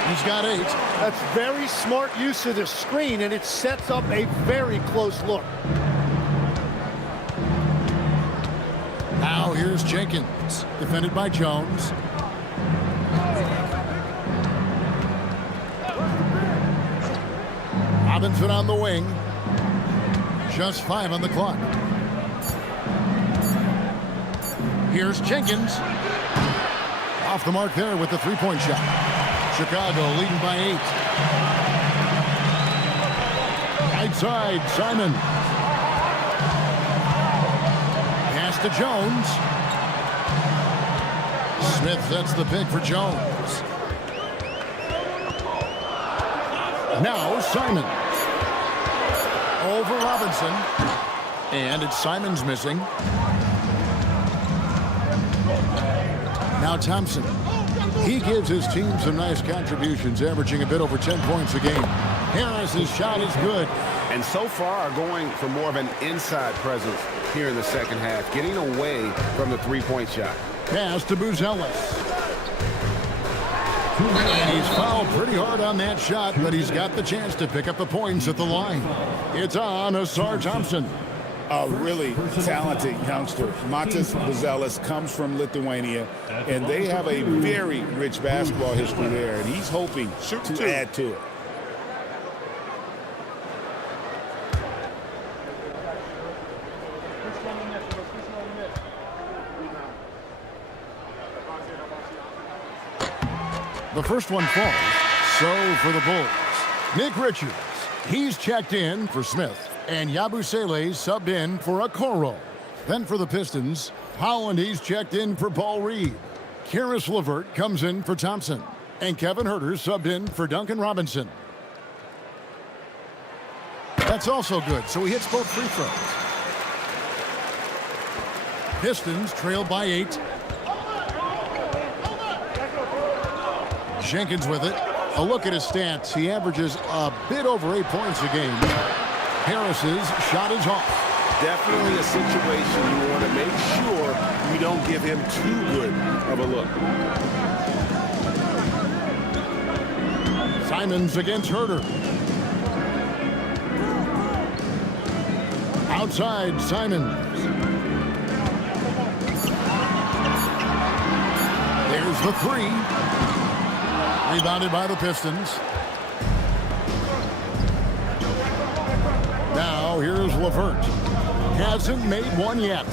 He's got 8. That's very smart use of the screen, and it sets up a very close look. Now here's Jenkins, defended by Jones. Robinson on the wing. Just 5 on the clock. Here's Jenkins. Off the mark there with the three-point shot. Chicago leading by 8. Right side, Simon. Pass to Jones. Smith sets the pick for Jones. Now Simon. Over Robinson. And it's Simons missing. Now Thompson. He gives his team some nice contributions, averaging a bit over 10 points a game. Harris's shot is good. And so far going for more of an inside presence here in the second half, getting away from the three-point shot. Pass to Buzelis. And he's fouled pretty hard on that shot, but he's got the chance to pick up the points at the line. It's on Asar Thompson. A really talented youngster. Matas Buzelis comes from Lithuania, and they have a very rich basketball history there, and he's hoping to add to it. The first one falls. So for the Bulls, Nick Richards. He's checked in for Smith. And Yabusele subbed in for Okoro. Then for the Pistons, Holland, he's checked in for Paul Reed. Karis LeVert comes in for Thompson. And Kevin Huerter subbed in for Duncan Robinson. That's also good, so he hits both free throws. Pistons trail by 8. Jenkins with it. A look at his stats. He averages a bit over 8 points a game. Harris's shot is off. Definitely a situation you want to make sure you don't give him too good of a look. Simons against Huerter. Outside, Simons. There's the 3. Rebounded by the Pistons. Now here's LeVert. Hasn't made one yet.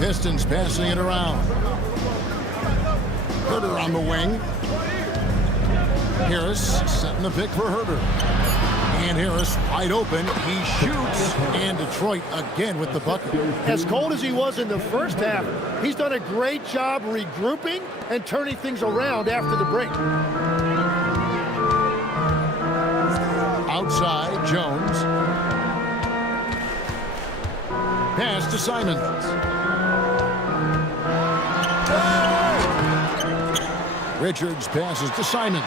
Pistons passing it around. Huerter on the wing. Harris setting the pick for Huerter. And Harris wide open. He shoots. And Detroit again with the bucket. As cold as he was in the first half, he's done a great job regrouping and turning things around after the break. Outside, Jones. Pass to Simons. Richards passes to Simons.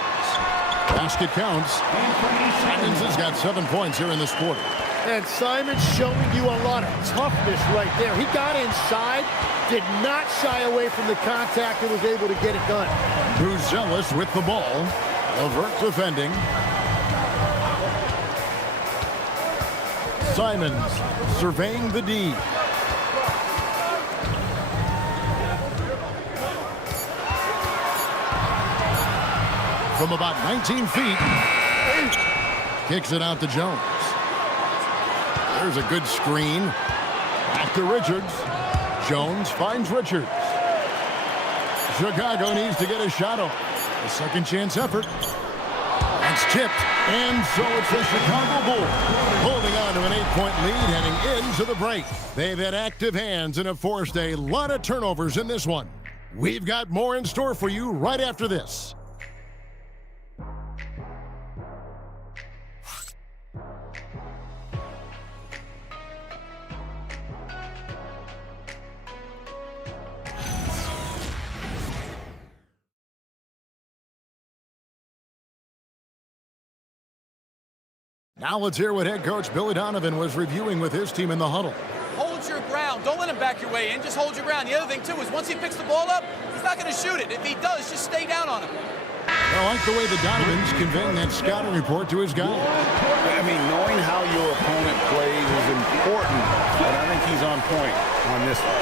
Basket counts. Simons has got 7 points here in this quarter. And Simons showing you a lot of toughness right there. He got inside, did not shy away from the contact, and was able to get it done. Buzelis with the ball. LeVert defending. Simons surveying the D. From about 19 feet, kicks it out to Jones. There's a good screen. Back to Richards. Jones finds Richards. Chicago needs to get a shot off. A second chance effort. It's tipped, and so it's the Chicago Bulls holding on to an 8-point lead heading into the break. They've had active hands and have forced a lot of turnovers in this one. We've got more in store for you right after this. Now let's hear what head coach Billy Donovan was reviewing with his team in the huddle. Hold your ground. Don't let him back your way in. Just hold your ground. The other thing, too, is once he picks the ball up, he's not going to shoot it. If he does, just stay down on him. I like the way the Donovan's conveying that scouting report to his guys. I mean, knowing how your opponent plays is important, but I think he's on point on this one.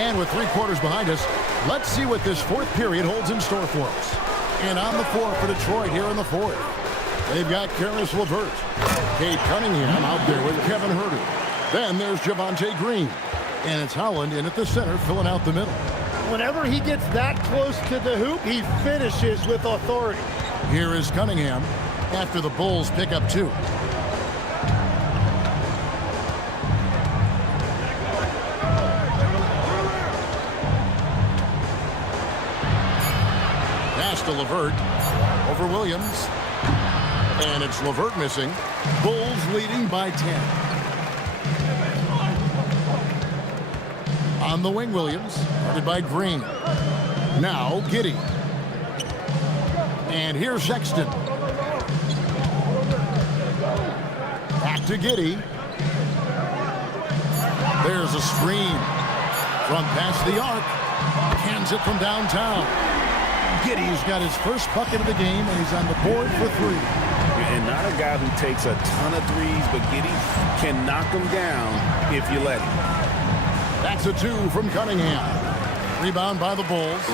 And with 3 quarters behind us, let's see what this 4th period holds in store for us. And on the floor for Detroit here in the 4th. They've got Karis LeVert. Cade Cunningham out there with Kevin Huerter. Then there's Javonte Green. And it's Holland in at the center, filling out the middle. Whenever he gets that close to the hoop, he finishes with authority. Here is Cunningham after the Bulls pick up 2. Pass to LeVert over Williams. And it's LeVert missing. Bulls leading by 10. On the wing, Williams, guarded by Green. Now, Giddey. And here's Sexton. Back to Giddey. There's a screen. From past the arc. Hands it from downtown. Giddey's got his first bucket of the game, and he's on the board for 3. And not a guy who takes a ton of threes, but Giddey can knock them down if you let him. That's a 2 from Cunningham. Rebound by the Bulls.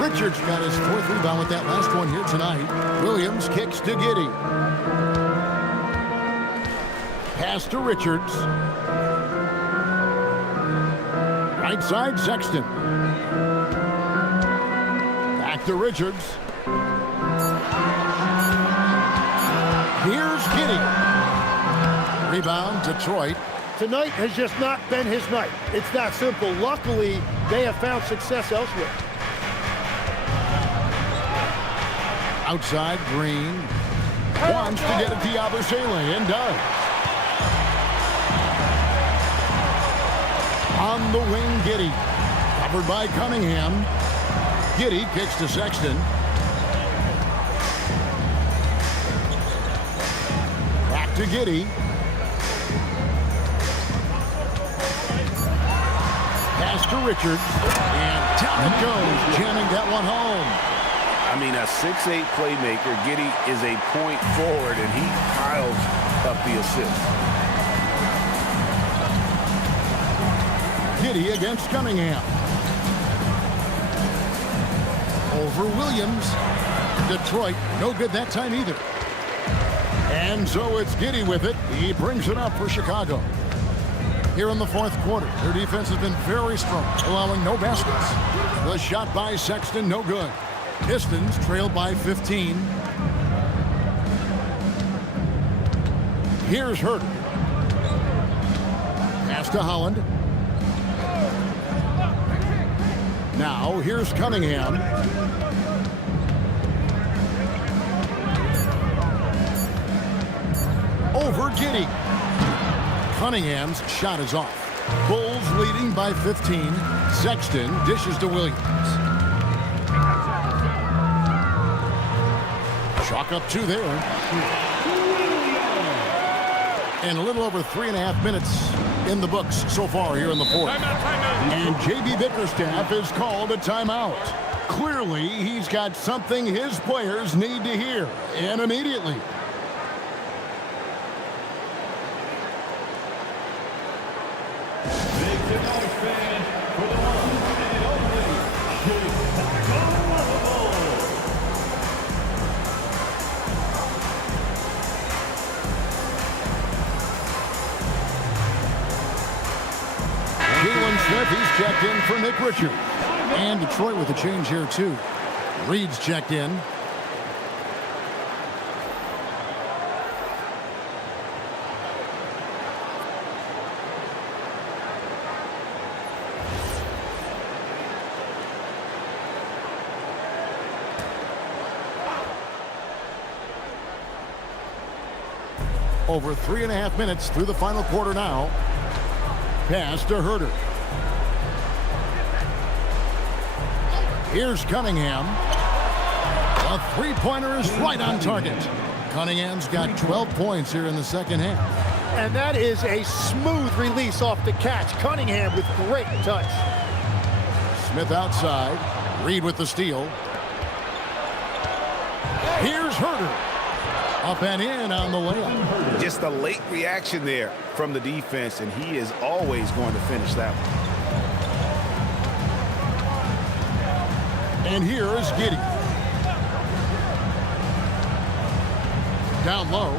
Richards got his 4th rebound with that last one here tonight. Williams kicks to Giddey. Pass to Richards. Right side, Sexton. Back to Richards. Here's Giddey. Rebound, Detroit. Tonight has just not been his night. It's that simple. Luckily, they have found success elsewhere. Outside, Green. Wants to get it to Yabusele, and does. On the wing, Giddey. Covered by Cunningham. Giddey kicks to Sexton. Back to Giddey. Pass to Richards. And down it goes, jamming that one home. I mean, a 6'8" playmaker. Giddey is a point forward, and he piles up the assist. Giddey against Cunningham. Over Williams. Detroit, no good that time either. And so it's Giddey with it. He brings it up for Chicago. Here in the 4th quarter, their defense has been very strong, allowing no baskets. The shot by Sexton, no good. Pistons trailed by 15. Here's Huerter. Pass to Holland. Now, here's Cunningham. Over Giddey. Cunningham's shot is off. Bulls leading by 15. Sexton dishes to Williams. Chalk up 2 there. And a little over 3.5 minutes in the books so far here in the 4th. And J.B. Bickerstaff has called a timeout. Clearly, he's got something his players need to hear, and immediately. He's checked in for Nick Richards. And Detroit with a change here, too. Reed's checked in. Over 3.5 minutes through the final quarter now. Pass to Herter. Here's Cunningham. A three-pointer is right on target. Cunningham's got 12 points here in the second half. And that is a smooth release off the catch. Cunningham with great touch. Smith outside. Reed with the steal. Here's Herter. Up and in on the layup. Just a late reaction there from the defense, and he is always going to finish that one. And here is Giddey. Down low.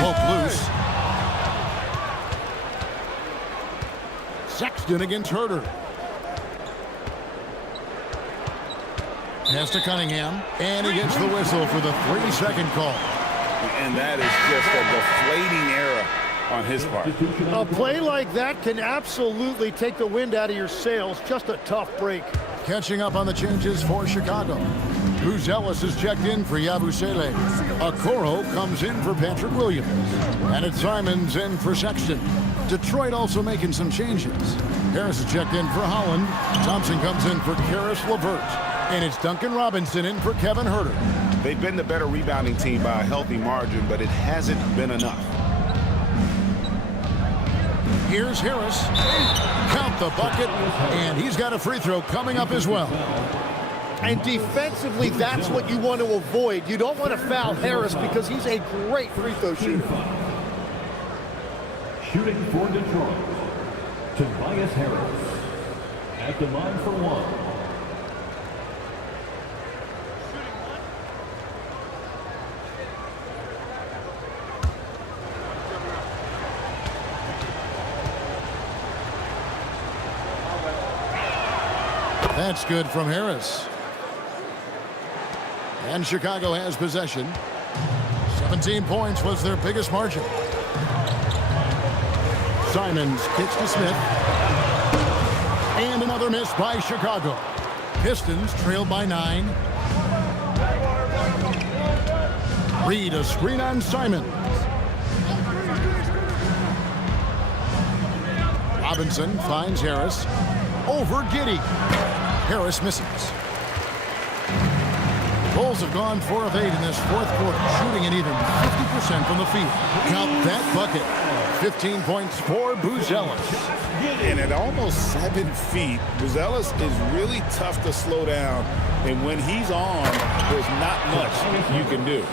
Poke loose. Sexton against Herter. Pass to Cunningham. And he gets the whistle for the 3-second call. And that is just a deflating error on his part. A play like that can absolutely take the wind out of your sails. Just a tough break. Catching up on the changes for Chicago. Buzelis is checked in for Yabusele. Okoro comes in for Patrick Williams. And it's Simons in for Sexton. Detroit also making some changes. Harris is checked in for Holland. Thompson comes in for Karis LeVert. And it's Duncan Robinson in for Kevin Herter. They've been the better rebounding team by a healthy margin, but it hasn't been enough. Here's Harris. Count the bucket. And he's got a free throw coming up as well. And defensively, that's what you want to avoid. You don't want to foul Harris because he's a great free throw shooter. Shooting for Detroit, Tobias Harris. At the line for one. That's good from Harris. And Chicago has possession. 17 points was their biggest margin. Simons kicks to Smith. And another miss by Chicago. Pistons trailed by 9. Reed a screen on Simons. Robinson finds Harris. Over Giddey. Harris misses. Bulls have gone 4 of 8 in this fourth quarter, shooting at even 50% from the field. Count that bucket. 15 points for Buzelis. And at almost 7 feet, Buzelis is really tough to slow down. And when he's on, there's not much you can do.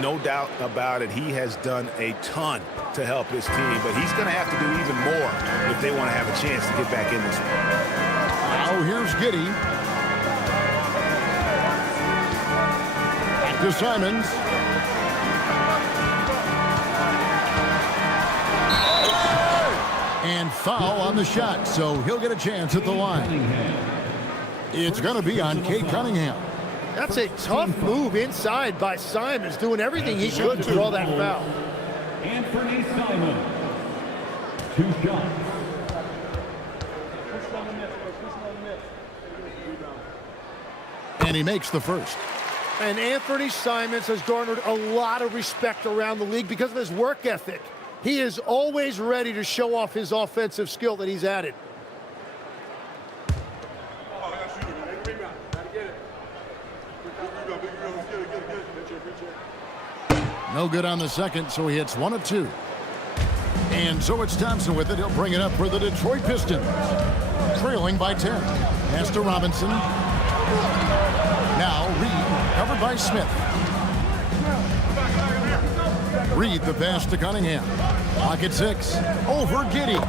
No doubt about it, he has done a ton to help his team, but he's going to have to do even more if they want to have a chance to get back in this one. Now here's Giddey. Back to Simons. And foul on the shot, so he'll get a chance at the line. It's going to be on Cade Cunningham. That's a tough move inside by Simons, doing everything he could to draw that foul. Anthony Simons. 2 shots. And he makes the first. And Anthony Simons has garnered a lot of respect around the league because of his work ethic. He is always ready to show off his offensive skill that he's added. No good on the second, so he hits 1 of 2. And so it's Thompson with it. He'll bring it up for the Detroit Pistons. Trailing by 10. Pass to Robinson. Now Reed, covered by Smith. Reed the pass to Cunningham. Pocket 6. Over Giddey.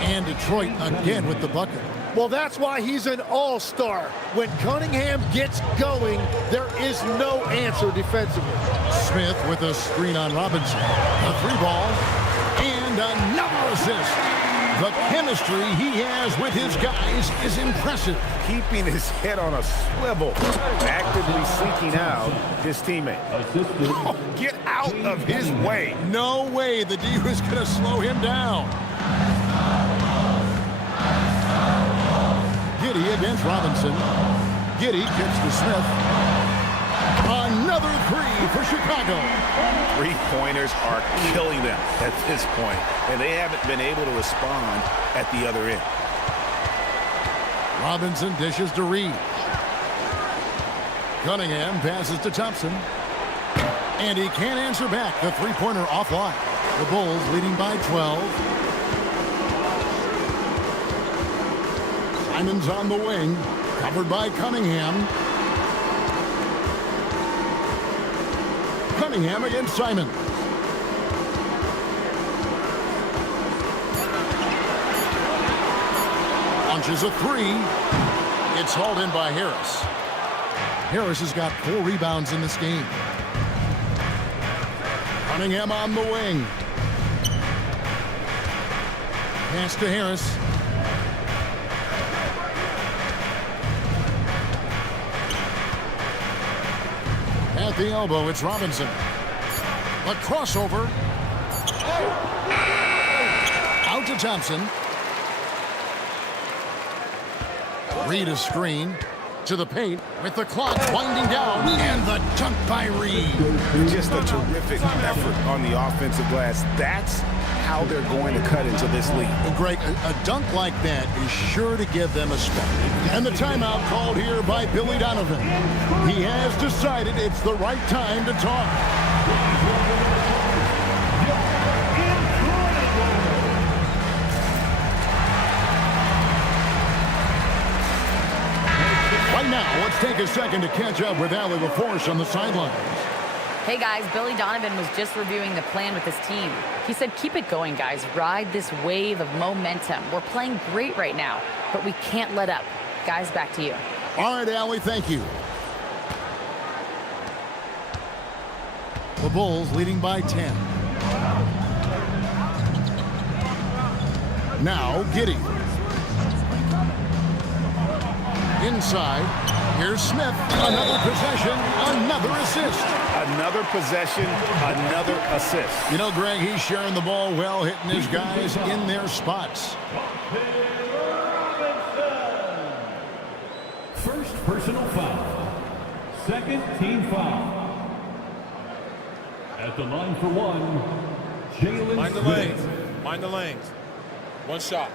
And Detroit again with the bucket. Well, that's why he's an all-star. When Cunningham gets going, there is no answer defensively. Smith with a screen on Robinson. A 3-ball. And another assist. The chemistry he has with his guys is impressive. Keeping his head on a swivel, actively seeking out his teammate. Oh, get out of his way. No way the D was going to slow him down. Giddey against Robinson. Giddey kicks to Smith. Another three for Chicago. Three-pointers are killing them at this point, and they haven't been able to respond at the other end. Robinson dishes to Reed. Cunningham passes to Thompson. And he can't answer back. The three-pointer offline. The Bulls leading by 12. Simon's on the wing. Covered by Cunningham. Cunningham against Simon. Launches a three. It's hauled in by Harris. Harris has got 4 rebounds in this game. Cunningham on the wing. Pass to Harris. At the elbow, it's Robinson. A crossover. Out to Thompson. Reed a screen. To the paint with the clock winding down. And the dunk by Reed. Just a terrific effort on the offensive glass. That's how they're going to cut into this lead. And Greg, a dunk like that is sure to give them a spell. And the timeout called here by Billy Donovan. He has decided it's the right time to talk. Right now, let's take a second to catch up with Allie LaForce on the sidelines. Hey guys, Billy Donovan was just reviewing the plan with his team. He said, keep it going, guys. Ride this wave of momentum. We're playing great right now, but we can't let up. Guys, back to you. All right, Allie, thank you. The Bulls leading by 10. Now, Giddey. Inside, here's Smith. Another possession, another assist. Another possession, another assist. You know, Greg, he's sharing the ball well, hitting his guys in their spots. First personal foul. Second team foul. At the line for one, Jalen Mind the Smith. lanes. Mind the lanes. One shot.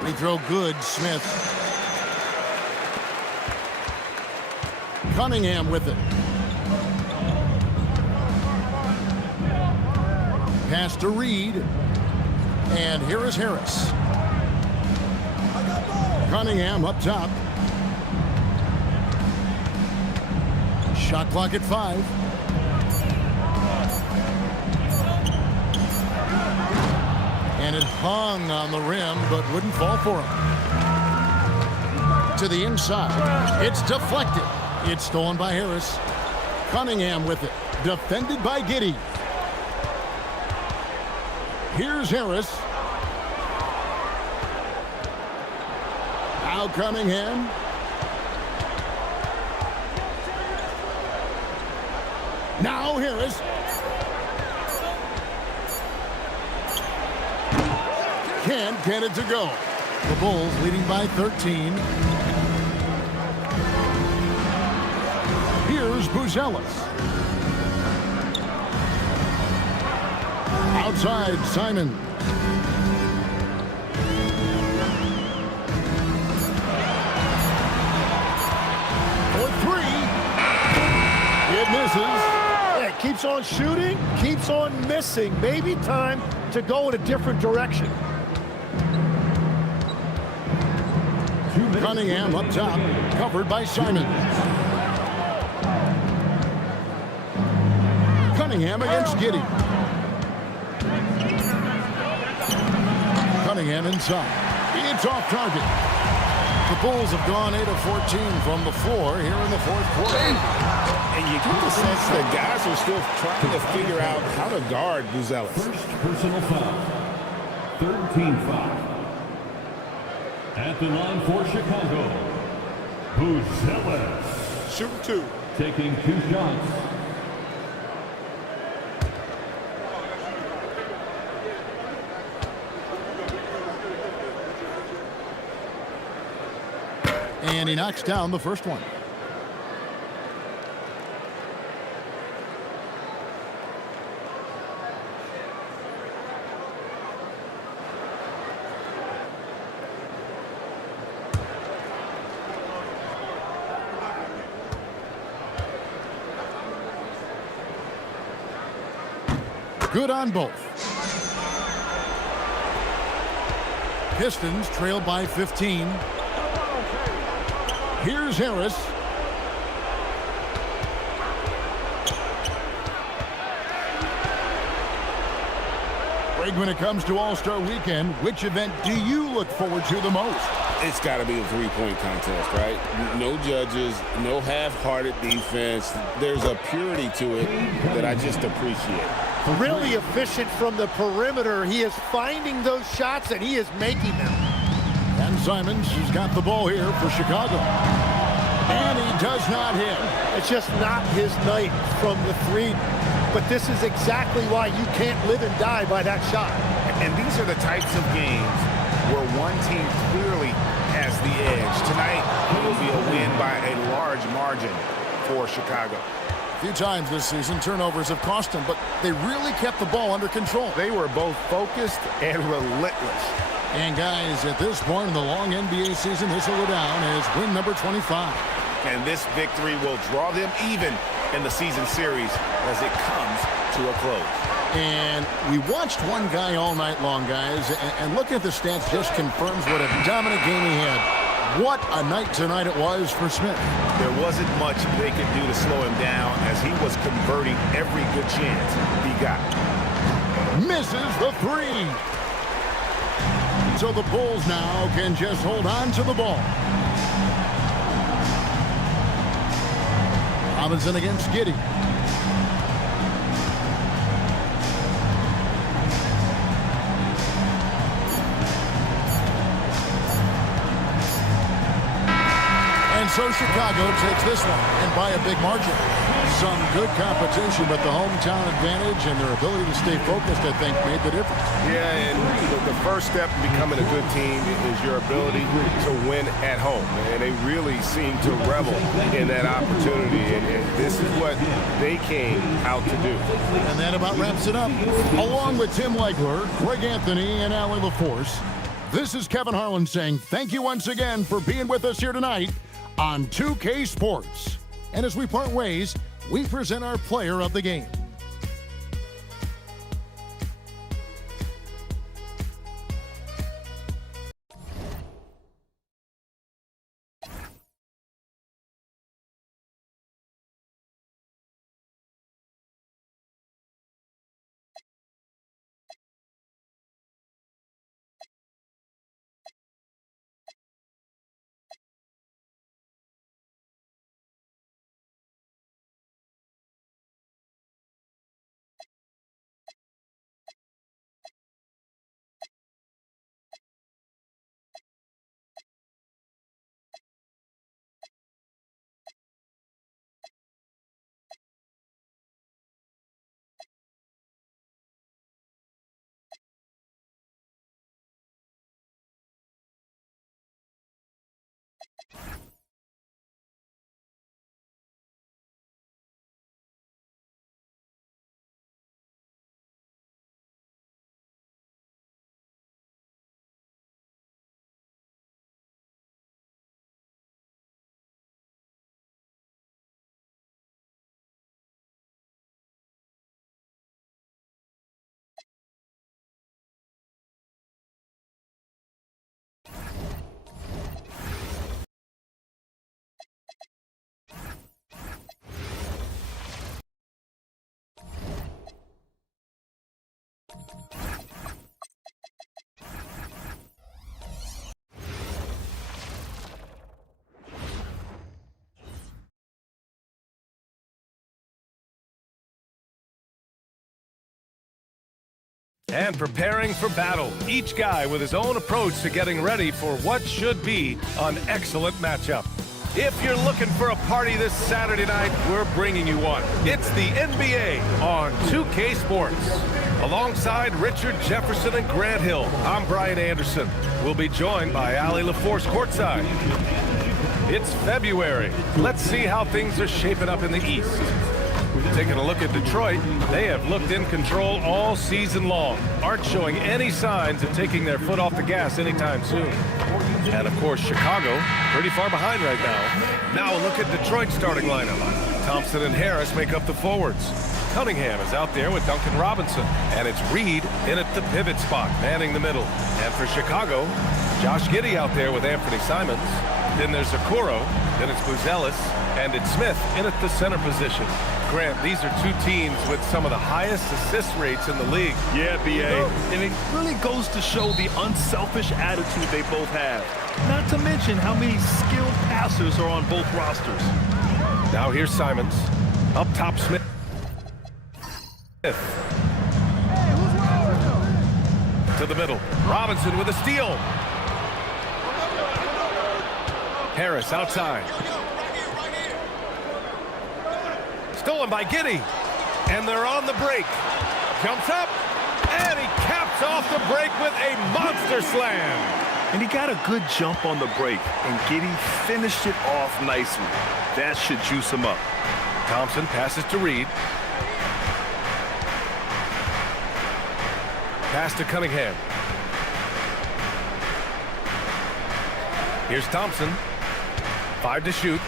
Free throw good, Smith. Cunningham with it. Pass to Reed. And here is Harris. Cunningham up top. Shot clock at 5. And it hung on the rim, but wouldn't fall for him. To the inside. It's deflected. It's stolen by Harris. Cunningham with it. Defended by Giddey. Here's Harris. Now Cunningham. Now Harris. Can't get it to go. The Bulls leading by 13. Here's Buzelis. Outside, Simon. For 3. It misses. Yeah, keeps on shooting, keeps on missing. Maybe time to go in a different direction. Cunningham up top, covered by Simon. Cunningham against Giddey. Cunningham inside. It's off target. The Bulls have gone 8 of 14 from the floor here in the fourth quarter. And you get the sense that guys are still trying to figure out how to guard Buzelis. First personal foul. Third team foul. At the line for Chicago, Buzelis. Shoot 2. Taking 2 shots. And he knocks down the first one. Good on both. Pistons trail by 15. Here's Harris. Greg, when it comes to All-Star Weekend, which event do you look forward to the most? It's got to be a three-point contest, right? No judges, no half-hearted defense. There's a purity to it that I just appreciate. Really efficient from the perimeter. He is finding those shots, and he is making them. And Simons has got the ball here for Chicago. And he does not hit. It's just not his night from the three. But this is exactly why you can't live and die by that shot. And these are the types of games where one team clearly has the edge. Tonight, it will be a win by a large margin for Chicago. A few times this season, turnovers have cost them, but they really kept the ball under control. They were both focused and relentless. And guys, at this point in the long NBA season, this will go down as win number 25. And this victory will draw them even in the season series as it comes to a close. And we watched one guy all night long, guys, and looking at the stats just confirms what a dominant game he had. What a night tonight it was for Smith. There wasn't much they could do to slow him down as he was converting every good chance he got. Misses the three. So the Bulls now can just hold on to the ball. Robinson against Giddey. And so Chicago takes this one, and by a big margin. Some good competition, but the hometown advantage and their ability to stay focused, I think, made the difference. Yeah, and the first step in becoming a good team is your ability to win at home. And they really seem to revel in that opportunity, and this is what they came out to do. And that about wraps it up. Along with Tim Legler, Greg Anthony, and Allie LaForce, this is Kevin Harlan saying thank you once again for being with us here tonight on 2K Sports. And as we part ways, we present our player of the game. And preparing for battle, each guy with his own approach to getting ready for what should be an excellent matchup. If you're looking for a party this Saturday night, we're bringing you one. It's the NBA on 2K Sports. Alongside Richard Jefferson and Grant Hill, I'm Brian Anderson. We'll be joined by Allie LaForce courtside. It's February. Let's see how things are shaping up in the East. Taking a look at Detroit, they have looked in control all season long. Aren't showing any signs of taking their foot off the gas anytime soon. And of course, Chicago, pretty far behind right now. Now a look at Detroit's starting lineup. Thompson and Harris make up the forwards. Cunningham is out there with Duncan Robinson. And it's Reed in at the pivot spot, manning the middle. And for Chicago, Josh Giddey out there with Anthony Simons. Then there's Okoro, then it's Buzelis, and it's Smith in at the center position. Grant, these are two teams with some of the highest assist rates in the league. Yeah, B.A. And it really goes to show the unselfish attitude they both have. Not to mention how many skilled passers are on both rosters. Now here's Simons. Up top, Smith. To the middle. Robinson with a steal. Harris outside. Stolen by Giddey. And they're on the break. Jumps up. And he caps off the break with a monster slam. And he got a good jump on the break. And Giddey finished it off nicely. That should juice him up. Thompson passes to Reed. Pass to Cunningham. Here's Thompson. 5 to shoot.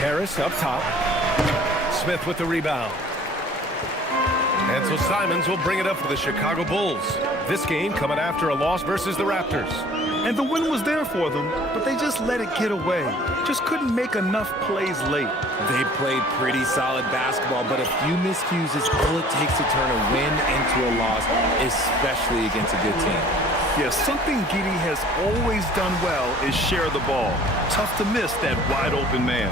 Harris up top. Smith with the rebound. And so Simons will bring it up for the Chicago Bulls. This game coming after a loss versus the Raptors. And the win was there for them, but they just let it get away. Just couldn't make enough plays late. They played pretty solid basketball, but a few miscues is all it takes to turn a win into a loss, especially against a good team. Yeah, something Giddey has always done well is share the ball. Tough to miss that wide open man.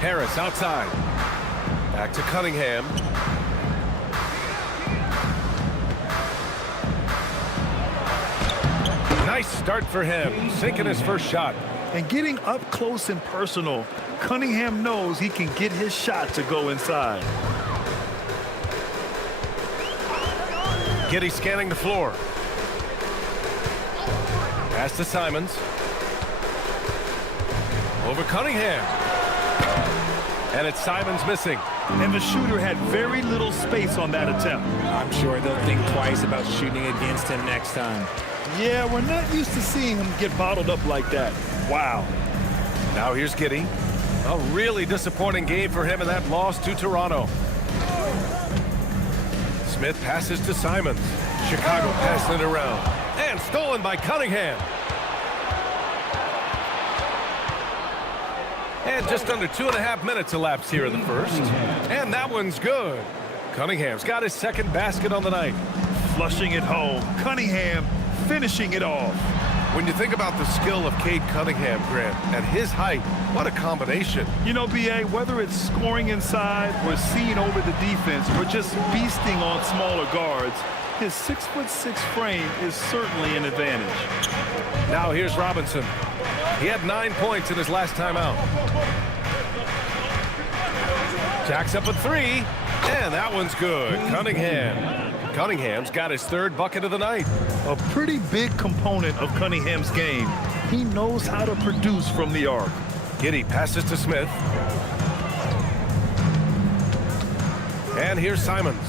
Harris outside. Back to Cunningham. Nice start for him, sinking his first shot. And getting up close and personal, Cunningham knows he can get his shot to go inside. Giddey scanning the floor. Pass to Simons. Over Cunningham. And it's Simons missing. And the shooter had very little space on that attempt. I'm sure they'll think twice about shooting against him next time. Yeah, we're not used to seeing him get bottled up like that. Wow. Now here's Giddey. A really disappointing game for him in that loss to Toronto. Smith passes to Simons. Chicago passing it around. And stolen by Cunningham. And just under 2.5 minutes elapsed here in the first. And that one's good. Cunningham's got his second basket on the night. Flushing it home. Cunningham finishing it off. When you think about the skill of Cade Cunningham, Grant, at his height, what a combination. You know, B.A., whether it's scoring inside or seeing over the defense or just feasting on smaller guards, his 6'6" frame is certainly an advantage. Now here's Robinson. He had 9 points in his last time out. Jacks up a 3, and that one's good. Cunningham's got his third bucket of the night. A pretty big component of Cunningham's game. He knows how to produce from the arc. Giddey passes to Smith. And here's Simons.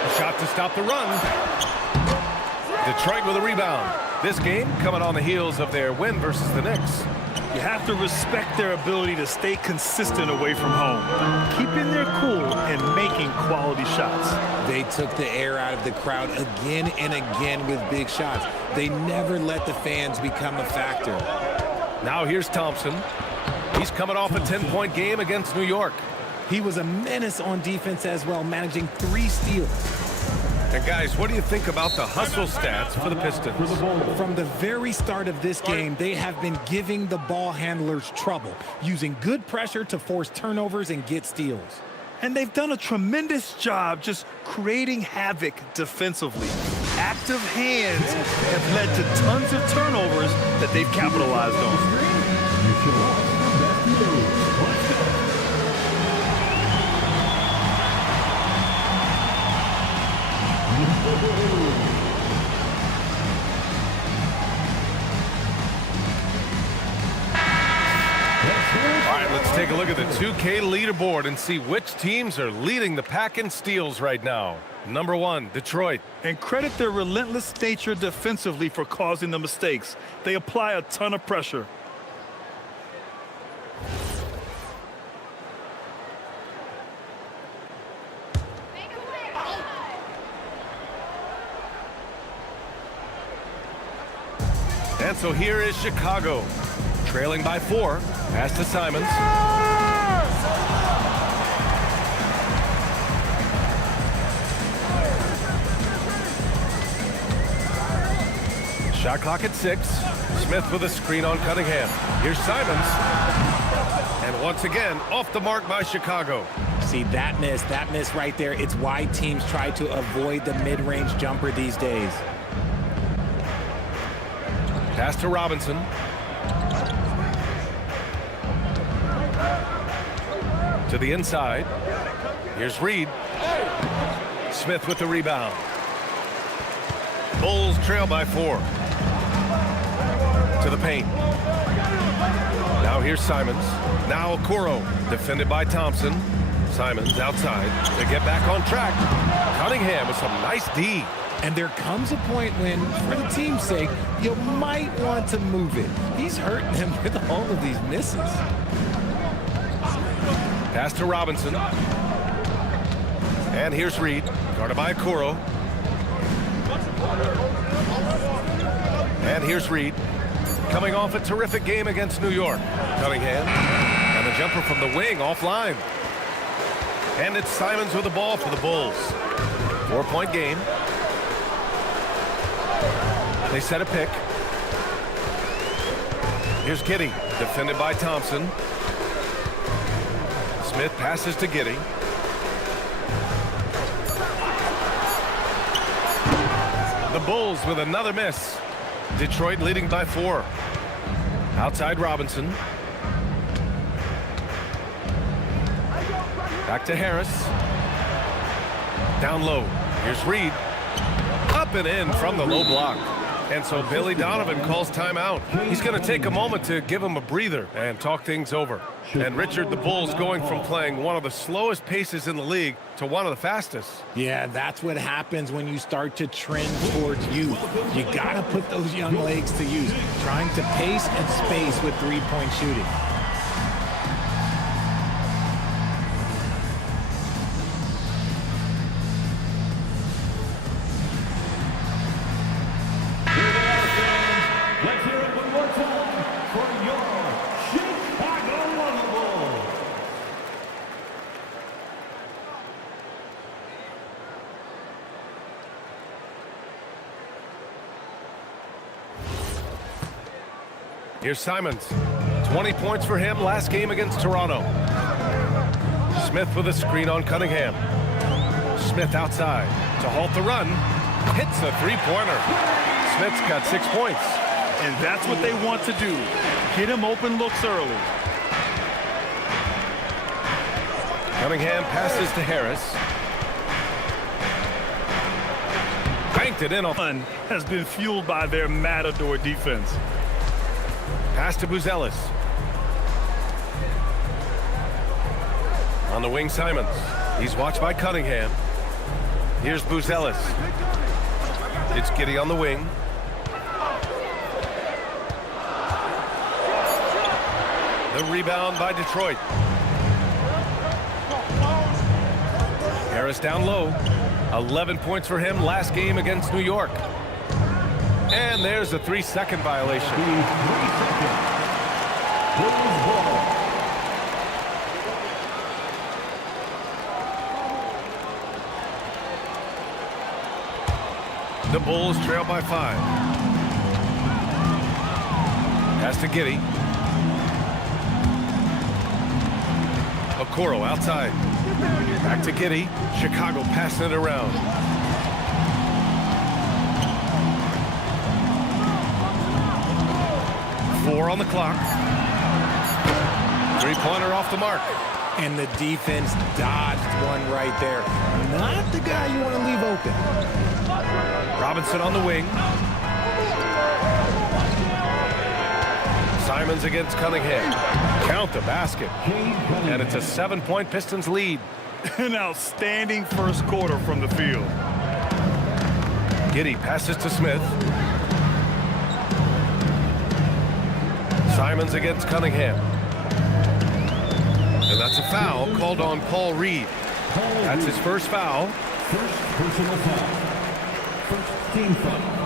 A shot to stop the run. Detroit with a rebound. This game coming on the heels of their win versus the Knicks. You have to respect their ability to stay consistent away from home, keeping their cool and making quality shots. They took the air out of the crowd again and again with big shots. They never let the fans become a factor. Now here's Thompson. He's coming off a 10-point game against New York. He was a menace on defense as well, managing 3 steals. And guys, what do you think about the hustle stats for the Pistons? From the very start of this game, they have been giving the ball handlers trouble, using good pressure to force turnovers and get steals. And they've done a tremendous job just creating havoc defensively. Active hands have led to tons of turnovers that they've capitalized on. take a look at the 2K leaderboard and see which teams are leading the pack in steals right now. Number 1, Detroit. And credit their relentless nature defensively for causing the mistakes. They apply a ton of pressure. And so here is Chicago, trailing by 4. Pass to Simons. Shot clock at 6. Smith with a screen on Cunningham. Here's Simons. And once again, off the mark by Chicago. See, that miss right there, it's why teams try to avoid the mid-range jumper these days. Pass to Robinson. To the inside. Here's Reed. Smith with the rebound. Bulls trail by 4. To the paint. Now here's Simons. Now Okoro, defended by Thompson. Simons outside to get back on track. Cunningham with some nice D. And there comes a point when, for the team's sake, you might want to move it. He's hurting him with all of these misses. Pass to Robinson. And here's Reed, guarded by Okoro. And here's Reed, coming off a terrific game against New York. Cunningham, and the jumper from the wing offline. And it's Simons with the ball for the Bulls. 4-point game. They set a pick. Here's Giddey, defended by Thompson. Smith passes to Giddey. The Bulls with another miss. Detroit leading by 4. Outside Robinson. Back to Harris. Down low. Here's Reed. Up and in from the low block. And so Billy Donovan calls timeout. He's going to take a moment to give him a breather and talk things over. And Richard, the Bulls going from playing one of the slowest paces in the league to one of the fastest. Yeah, that's what happens when you start to trend towards youth. You got to put those young legs to use, trying to pace and space with three-point shooting. Here's Simons. 20 points for him last game against Toronto. Smith with a screen on Cunningham. Smith outside to halt the run. Hits a three-pointer. Smith's got 6 points. And that's what they want to do. Get him open looks early. Cunningham passes to Harris. Banked it in. Has been fueled by their matador defense. Pass to Buzelis. On the wing, Simons. He's watched by Cunningham. Here's Buzelis. It's Giddey on the wing. The rebound by Detroit. Harris down low. 11 points for him last game against New York. And there's a 3-second violation. The Bulls trail by 5. Pass to Giddey. Okoro outside. Back to Giddey. Chicago passing it around. Four on the clock. Three-pointer off the mark. And the defense dodged one right there. Not the guy you want to leave open. Robinson on the wing. Simons against Cunningham. Count the basket. And it's a 7-point Pistons lead. An outstanding first quarter from the field. Giddey passes to Smith. Simons against Cunningham. And that's a foul called on Paul Reed. That's his first foul. First personal foul. First team foul.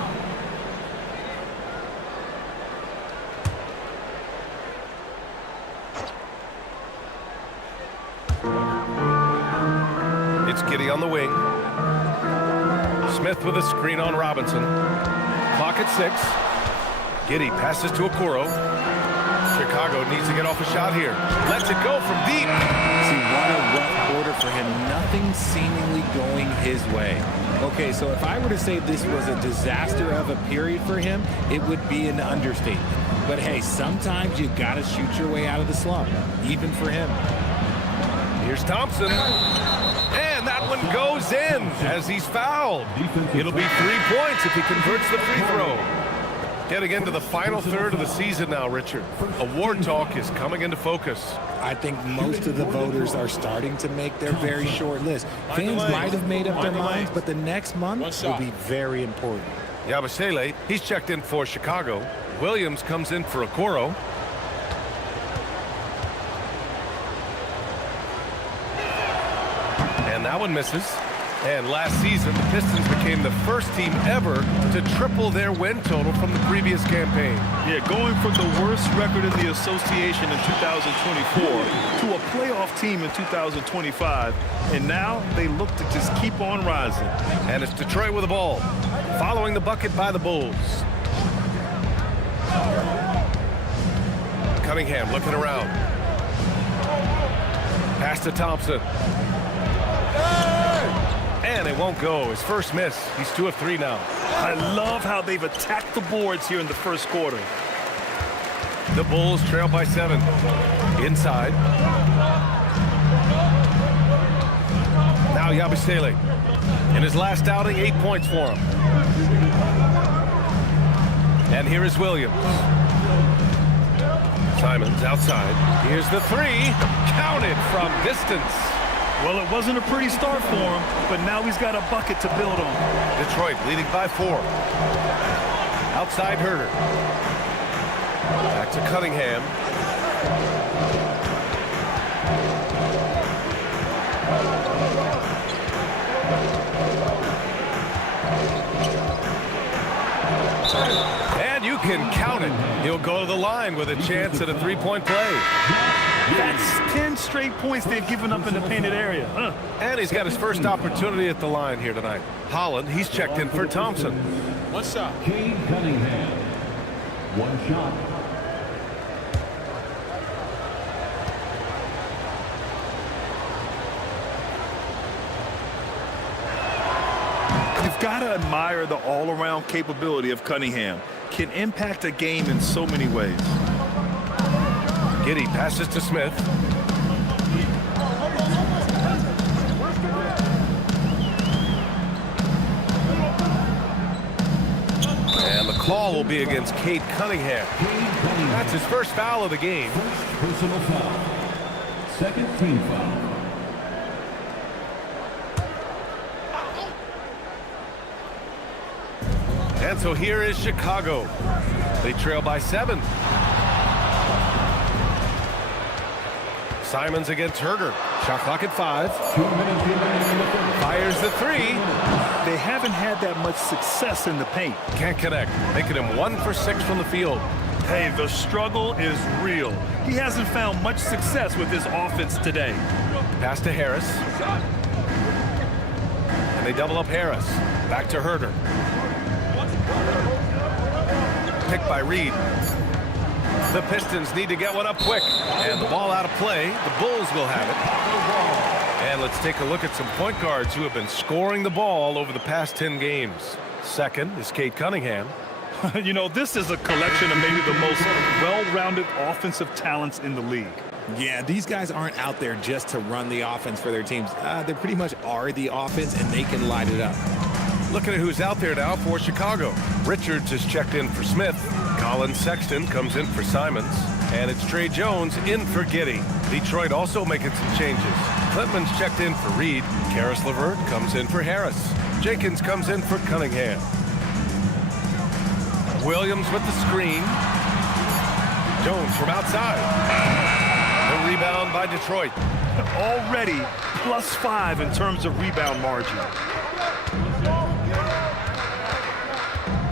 It's Giddey on the wing. Smith with a screen on Robinson. Clock at 6. Giddey passes to Okoro. Chicago needs to get off a shot here. Lets it go from deep. See, what a rough quarter for him. Nothing seemingly going his way. Okay, so if I were to say this was a disaster of a period for him, it would be an understatement. But hey, sometimes you got to shoot your way out of the slump, even for him. Here's Thompson. And that one goes in as he's fouled. It'll be 3 points if he converts the free throw. Getting into the final third of the season now, Richard. Award talk is coming into focus. I think most of the voters are starting to make their very short list. Fans might have made up their minds, but the next month will be very important. Yabusele, he's checked in for Chicago. Williams comes in for Okoro. And that one misses. And last season, the Pistons became the first team ever to triple their win total from the previous campaign. Yeah, going from the worst record in the association in 2024 to a playoff team in 2025. And now they look to just keep on rising. And it's Detroit with the ball, following the bucket by the Bulls. Cunningham looking around. Pass to Thompson. And it won't go. His first miss. He's 2 of 3 now. I love how they've attacked the boards here in the first quarter. The Bulls trail by 7. Inside. Now Yabusele. In his last outing, 8 points for him. And here is Williams. Simons outside. Here's the 3. Counted from distance. Well, it wasn't a pretty start for him, but now he's got a bucket to build on. Detroit leading by 4. Outside Herter. Back to Cunningham. And you can count it. He'll go to the line with a chance at a 3-point play. That's 10 straight points they've given up in the painted area. And he's got his first opportunity at the line here tonight. Holland, he's checked in for Thompson. One shot. Cade Cunningham. One shot. You've got to admire the all-around capability of Cunningham. Can impact a game in so many ways. Giddey passes to Smith. And the call will be against Cade Cunningham. That's his first foul of the game. First personal foul. Second team foul. And so here is Chicago. They trail by 7. Simons against Herter. Shot clock at 5. Fires the 3. They haven't had that much success in the paint. Can't connect. Making him 1 for 6 from the field. Hey, the struggle is real. He hasn't found much success with his offense today. Pass to Harris. And they double up Harris. Back to Herter. Picked by Reed. The Pistons need to get one up quick. And the ball out of play. The Bulls will have it. And let's take a look at some point guards who have been scoring the ball over the past 10 games. Second is Cade Cunningham. You know, this is a collection of maybe the most well-rounded offensive talents in the league. Yeah, these guys aren't out there just to run the offense for their teams. They pretty much are the offense, and they can light it up. Looking at who's out there now for Chicago. Richards is checked in for Smith. Colin Sexton comes in for Simons. And it's Trey Jones in for Giddey. Detroit also making some changes. Klintman's checked in for Reed. Karis LeVert comes in for Harris. Jenkins comes in for Cunningham. Williams with the screen. Jones from outside. The rebound by Detroit. Already +5 in terms of rebound margin.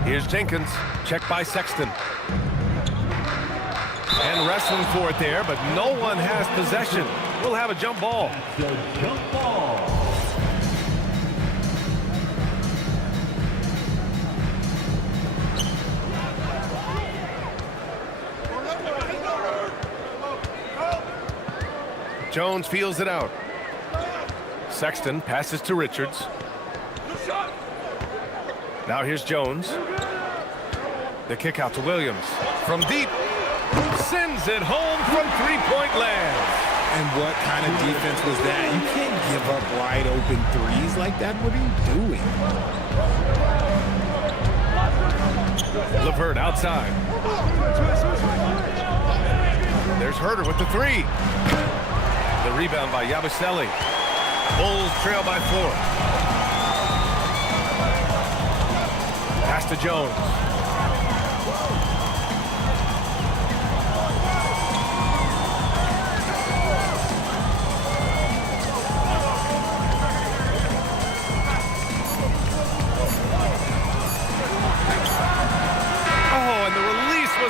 Here's Jenkins, checked by Sexton. And wrestling for it there, but no one has possession. We'll have a jump ball. The jump ball. Jones feels it out. Sexton passes to Richards. Now here's Jones. The kick out to Williams. From deep. Sends it home from three-point land. And what kind of defense was that? You can't give up wide open threes like that. What are you doing? LeVert outside. There's Herter with the three. The rebound by Yabusele. Bulls trail by 4. Pass to Jones.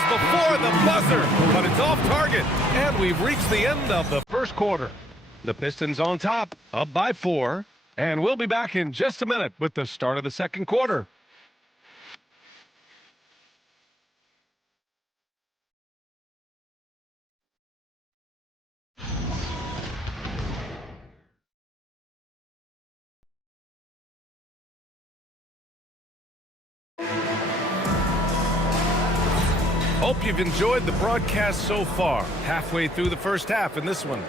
Before the buzzer, but it's off target, and we've reached the end of the first quarter. The Pistons on top, up by 4, and we'll be back in just a minute with the start of the second quarter. Hope you've enjoyed the broadcast so far. Halfway through the first half in this one.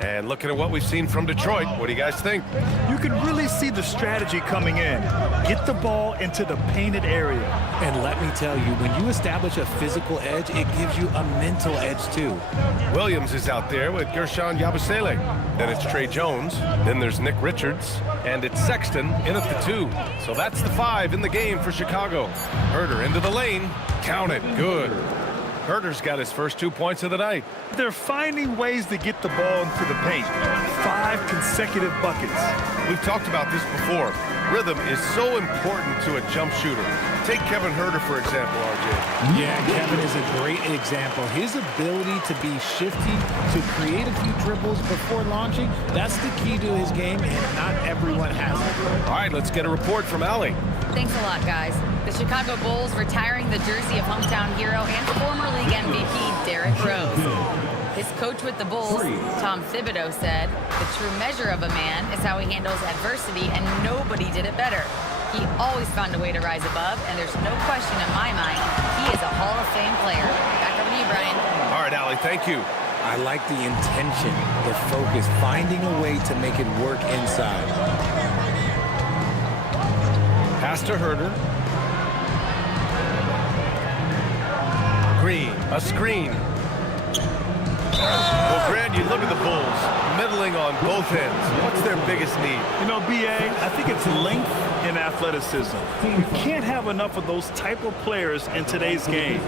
And looking at what we've seen from Detroit, what do you guys think? You can really see the strategy coming in. Get the ball into the painted area. And let me tell you, when you establish a physical edge, it gives you a mental edge too. Williams is out there with Gershon Yabusele. Then it's Trey Jones. Then there's Nick Richards. And it's Sexton in at the 2. So that's the 5 in the game for Chicago. Herter into the lane. Count it. Good. Herter's got his first 2 points of the night. They're finding ways to get the ball into the paint. 5 consecutive buckets. We've talked about this before. Rhythm is so important to a jump shooter. Take Kevin Herter, for example, RJ. Yeah, Kevin is a great example. His ability to be shifty, to create a few dribbles before launching, that's the key to his game, and not everyone has it. All right, let's get a report from Allie. Thanks a lot, guys. The Chicago Bulls retiring the jersey of hometown hero and former league MVP Derrick Rose. His coach with the Bulls, Tom Thibodeau, said, "The true measure of a man is how he handles adversity, and nobody did it better. He always found a way to rise above, and there's no question in my mind he is a Hall of Fame player." Back over to you, Brian. All right, Allie, thank you. I like the intention, the focus, finding a way to make it work inside. Pass to Herter. Green, a screen. Well, Grant, you look at the Bulls, middling on both ends. What's their biggest need? You know, B.A., I think it's length and athleticism. You can't have enough of those type of players in today's game.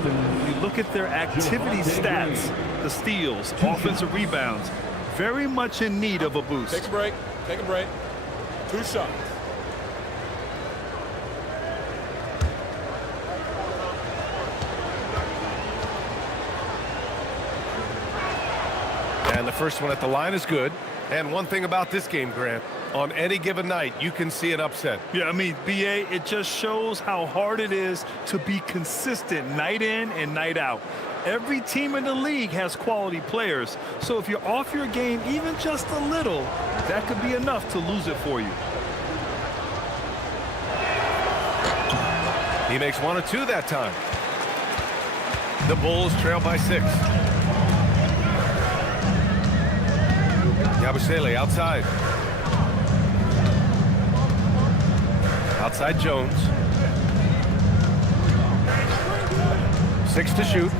You look at their activity stats, the steals, offensive rebounds, very much in need of a boost. Take a break. Take a break. 2 shots. And the first one at the line is good. And one thing about this game, Grant, on any given night, you can see an upset. Yeah, I mean, B.A., it just shows how hard it is to be consistent night in and night out. Every team in the league has quality players. So if you're off your game even just a little, that could be enough to lose it for you. He makes 1 or 2 that time. The Bulls trail by 6. Yabusele outside. Outside Jones. 6 to shoot.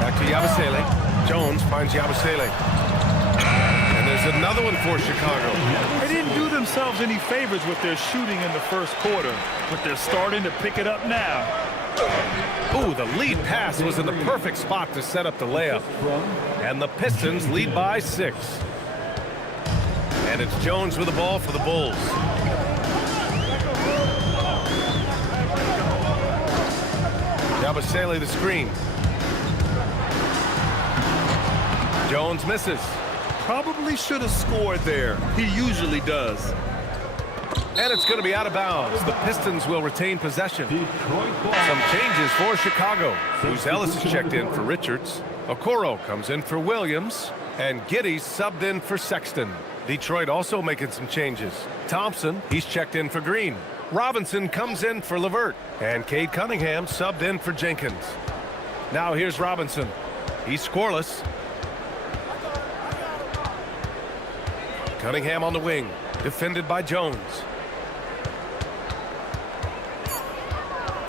Back to Yabusele. Jones finds Yabusele. And there's another one for Chicago. They didn't do themselves any favors with their shooting in the first quarter, but they're starting to pick it up now. Ooh, the lead pass was in the perfect spot to set up the layup. And the Pistons lead by 6. And it's Jones with the ball for the Bulls. Yabusele the screen. Jones misses. Probably should have scored there. He usually does. And it's going to be out of bounds. The Pistons will retain possession. Some changes for Chicago. Ellis is checked in for Richards. Okoro comes in for Williams. And Giddey subbed in for Sexton. Detroit also making some changes. Thompson, he's checked in for Green. Robinson comes in for LeVert. And Cade Cunningham subbed in for Jenkins. Now here's Robinson. He's scoreless. Cunningham on the wing. Defended by Jones.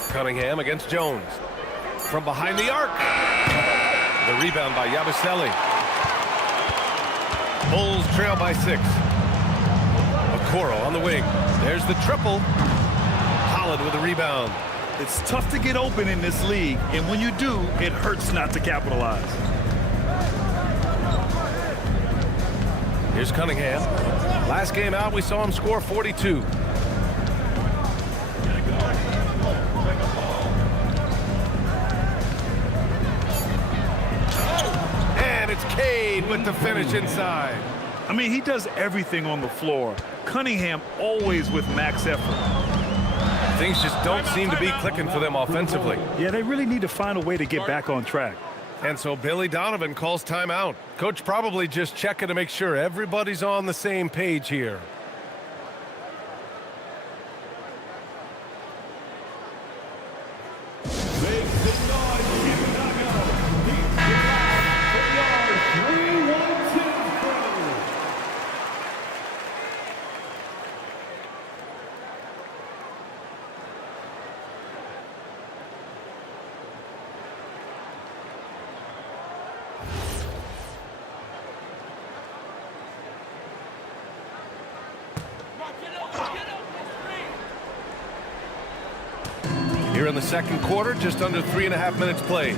Cunningham against Jones. From behind the arc. The rebound by Yabusele. Bulls trail by 6. Okoro on the wing. There's the triple. Holland with the rebound. It's tough to get open in this league, and when you do, it hurts not to capitalize. Here's Cunningham. Last game out, we saw him score 42. And it's Cade with the finish inside. I mean, he does everything on the floor. Cunningham always with max effort. Things just don't seem to be clicking for them offensively. Yeah, they really need to find a way to get back on track. And so Billy Donovan calls timeout. Coach probably just checking to make sure everybody's on the same page here. Here in the second quarter, just under 3.5 minutes played.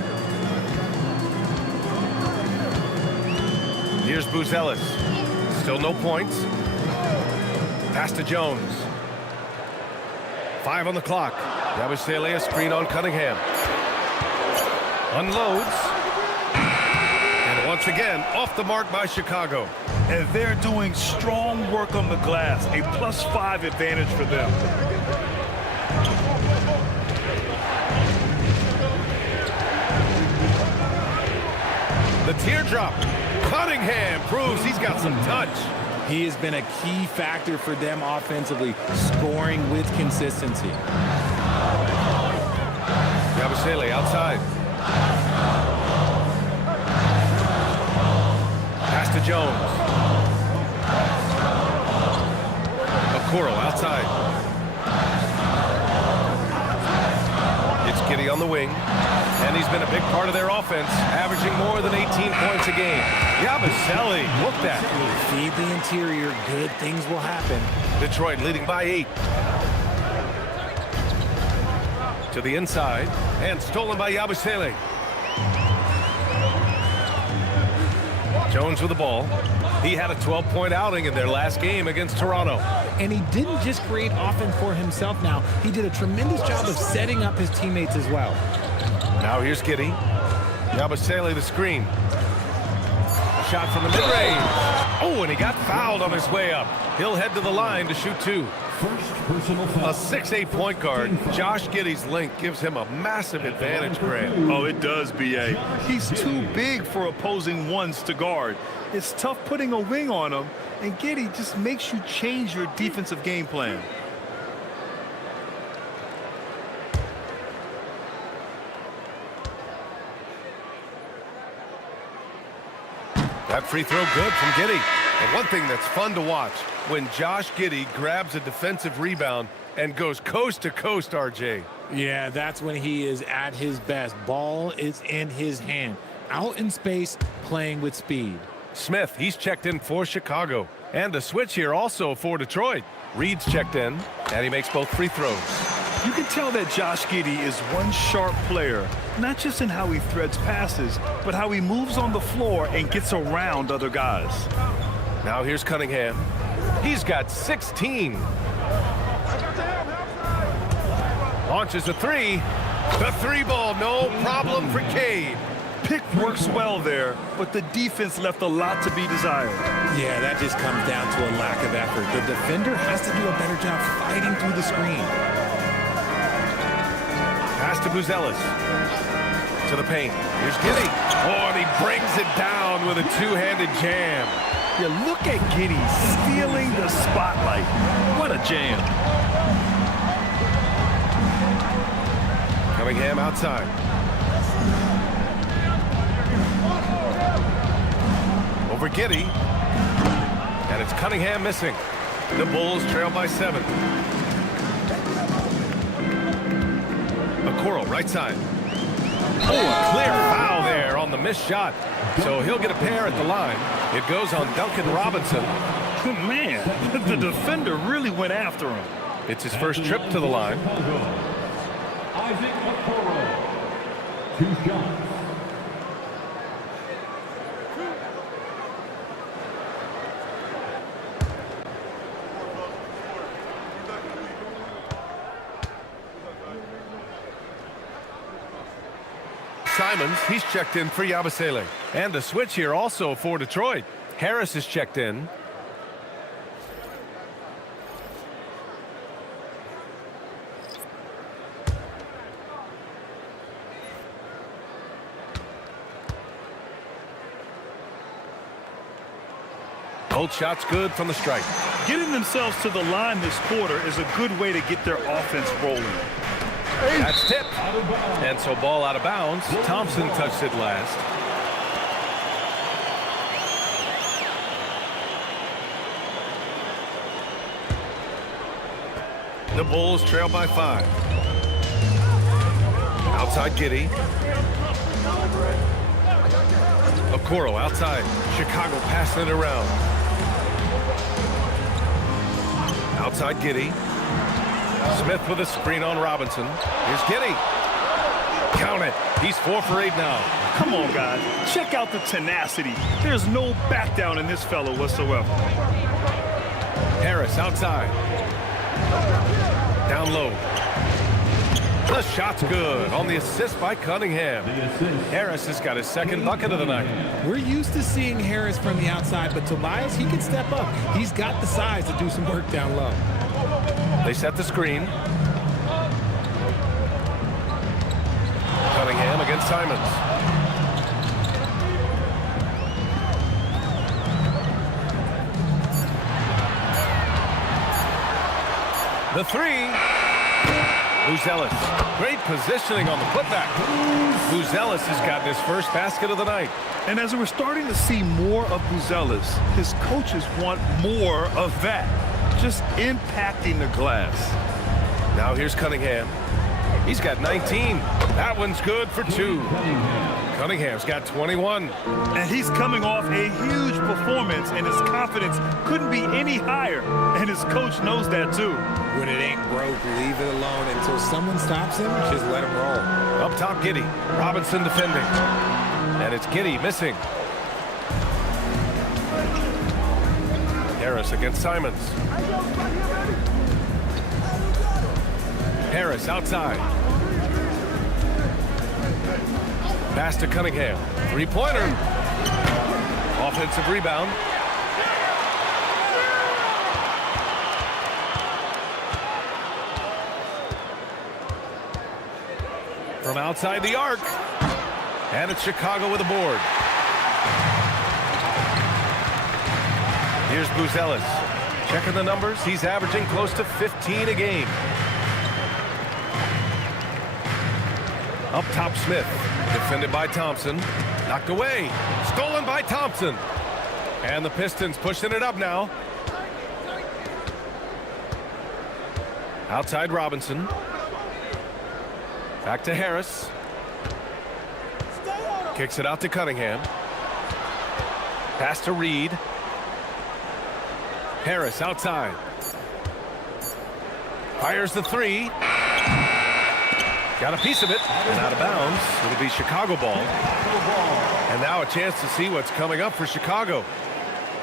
Here's Ellis. Still no points. Pass to Jones. 5 on the clock. Yabusele a screen on Cunningham. Unloads. And once again, off the mark by Chicago. And they're doing strong work on the glass. A +5 advantage for them. The teardrop. Cunningham proves he's got some touch. He has been a key factor for them offensively, scoring with consistency. Yabusele outside. Pass to Jones. Okoro outside. It's Giddey on the wing. And he's been a big part of their offense, averaging more than 18 points a game. Yabusele, look at it. Feed the interior, good things will happen. Detroit leading by 8. To the inside, and stolen by Yabusele. Jones with the ball. He had a 12-point outing in their last game against Toronto. And he didn't just create offense for himself now. He did a tremendous job of setting up his teammates as well. Now here's Giddey. Yabusele the screen. A shot from the mid-range. Oh, and he got fouled on his way up. He'll head to the line to shoot 2. A 6'8" point guard. Josh Giddey's length gives him a massive advantage, Graham. Oh, it does, B.A. He's too big for opposing ones to guard. It's tough putting a wing on him, and Giddey just makes you change your defensive game plan. That free throw good from Giddey. And one thing that's fun to watch, when Josh Giddey grabs a defensive rebound and goes coast to coast, RJ. Yeah, that's when he is at his best. Ball is in his hand. Out in space, playing with speed. Smith, he's checked in for Chicago. And a switch here also for Detroit. Reed's checked in, and he makes both free throws. You can tell that Josh Giddey is one sharp player, not just in how he threads passes, but how he moves on the floor and gets around other guys. Now here's Cunningham. He's got 16. Launches a three. The three ball, no problem for Cade. Pick works well there, but the defense left a lot to be desired. Yeah, that just comes down to a lack of effort. The defender has to do a better job fighting through the screen. Pass to Buzelis. To the paint. Here's Giddey. Oh, and he brings it down with a two-handed jam. Yeah, look at Giddey stealing the spotlight. What a jam. Cunningham outside. Over Giddey. And it's Cunningham missing. The Bulls trail by 7. Okoro, right side. Oh, a clear foul there on the missed shot. So he'll get a pair at the line. It goes on Duncan Robinson. Man, the defender really went after him. It's his first trip to the line. Isaac Okoro. 2 shots. Simons, he's checked in for Yabusele. And a switch here also for Detroit. Harris is checked in. Both shots good from the stripe. Getting themselves to the line this quarter is a good way to get their offense rolling. That's tipped. And so ball out of bounds. Thompson touched it last. The Bulls trail by 5. Outside Giddey. Okoro outside. Chicago passing it around. Outside Giddey. Smith with a screen on Robinson. Here's Giddey. Count it. He's 4 for 8 now. Come on, guys. Check out the tenacity. There's no back down in this fellow whatsoever. Harris outside. Down low. The shot's good on the assist by Cunningham. Harris has got his second bucket of the night. We're used to seeing Harris from the outside, but Tobias, he can step up. He's got the size to do some work down low. They set the screen. Cunningham against Simons. The three. Buzelis. Great positioning on the putback. Buzelis has gotten his first basket of the night. And as we're starting to see more of Buzelis, his coaches want more of that. Just impacting the glass. Now here's Cunningham. He's got 19. That one's good for 2. Cunningham's got 21. And he's coming off a huge performance, and his confidence couldn't be any higher. And his coach knows that too. When it ain't broke, leave it alone until someone stops him. Just let him roll. Up top, Giddey. Robinson defending. And it's Giddey missing. Harris against Simons. Harris outside. Pass to Cunningham. Three-pointer. Offensive rebound. From outside the arc. And it's Chicago with a board. Here's Buzelis. Checking the numbers. He's averaging close to 15 a game. Up top, Smith. Defended by Thompson. Knocked away. Stolen by Thompson. And the Pistons pushing it up now. Outside Robinson. Back to Harris. Kicks it out to Cunningham. Pass to Reed. Harris outside. Fires the three. Got a piece of it and out of bounds. It'll be Chicago ball. And now a chance to see what's coming up for Chicago.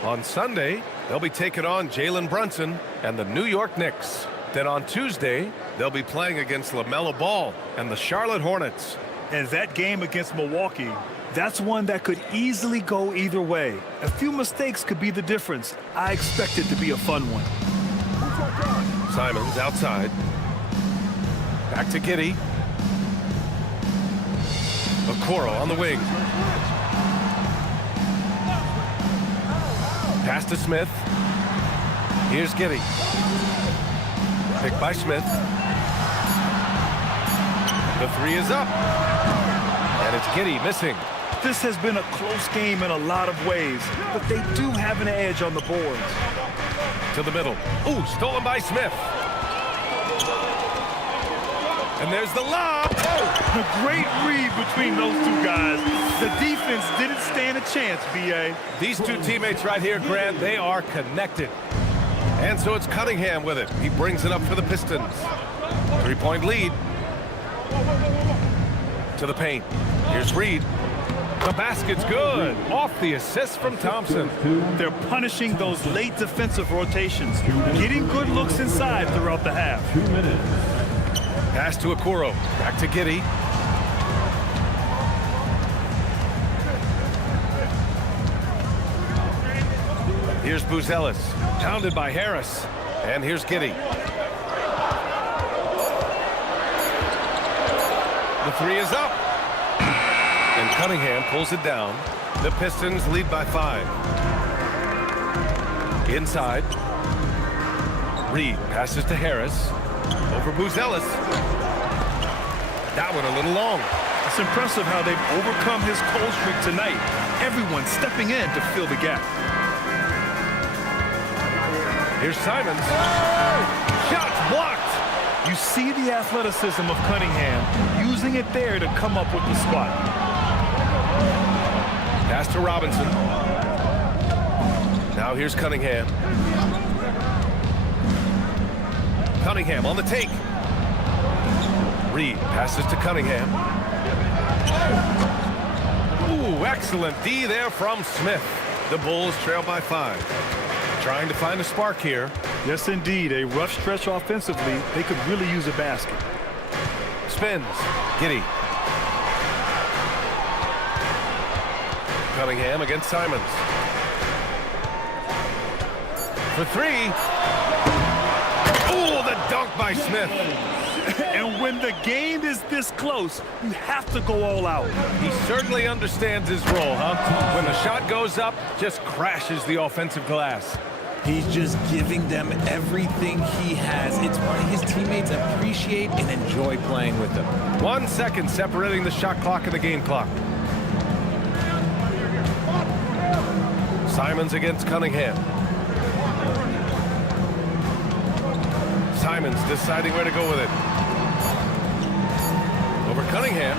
On Sunday, they'll be taking on Jalen Brunson and the New York Knicks. Then on Tuesday, they'll be playing against LaMelo Ball and the Charlotte Hornets. And that game against Milwaukee, that's one that could easily go either way. A few mistakes could be the difference. I expect it to be a fun one. Simons outside. Back to Giddey. Okoro on the wing. Pass to Smith. Here's Giddey. Picked by Smith. The three is up. And it's Giddey missing. This has been a close game in a lot of ways, but they do have an edge on the boards. To the middle. Ooh, stolen by Smith. And there's the lob. A great read between those two guys. The defense didn't stand a chance, B.A. These two teammates right here, Grant, they are connected. And so it's Cunningham with it. He brings it up for the Pistons. 3-point lead. To the paint. Here's Reed. The basket's good. Off the assist from Thompson. They're punishing those late defensive rotations, getting good looks inside throughout the half. 2 minutes. Pass to Okoro. Back to Giddey. Here's Buzelis. Pounded by Harris. And here's Giddey. The three is up. And Cunningham pulls it down. The Pistons lead by 5. Inside. Reed passes to Harris. Over Buzelis. That one a little long. It's impressive how they've overcome his cold streak tonight. Everyone stepping in to fill the gap. Here's Simons. Shots blocked. You see the athleticism of Cunningham, using it there to come up with the spot. Pass to Robinson. Now here's Cunningham. Cunningham on the take. Reed passes to Cunningham. Ooh, excellent D there from Smith. The Bulls trail by 5. Trying to find a spark here. Yes, indeed. A rough stretch offensively. They could really use a basket. Spins. Giddey. Cunningham against Simons. For 3. Ooh, the dunk by Smith. And when the game is this close, you have to go all out. He certainly understands his role, huh? When the shot goes up, just crashes the offensive glass. He's just giving them everything he has. It's why his teammates appreciate and enjoy playing with him. 1 second separating the shot clock and the game clock. Simons against Cunningham. Simons deciding where to go with it. Over Cunningham.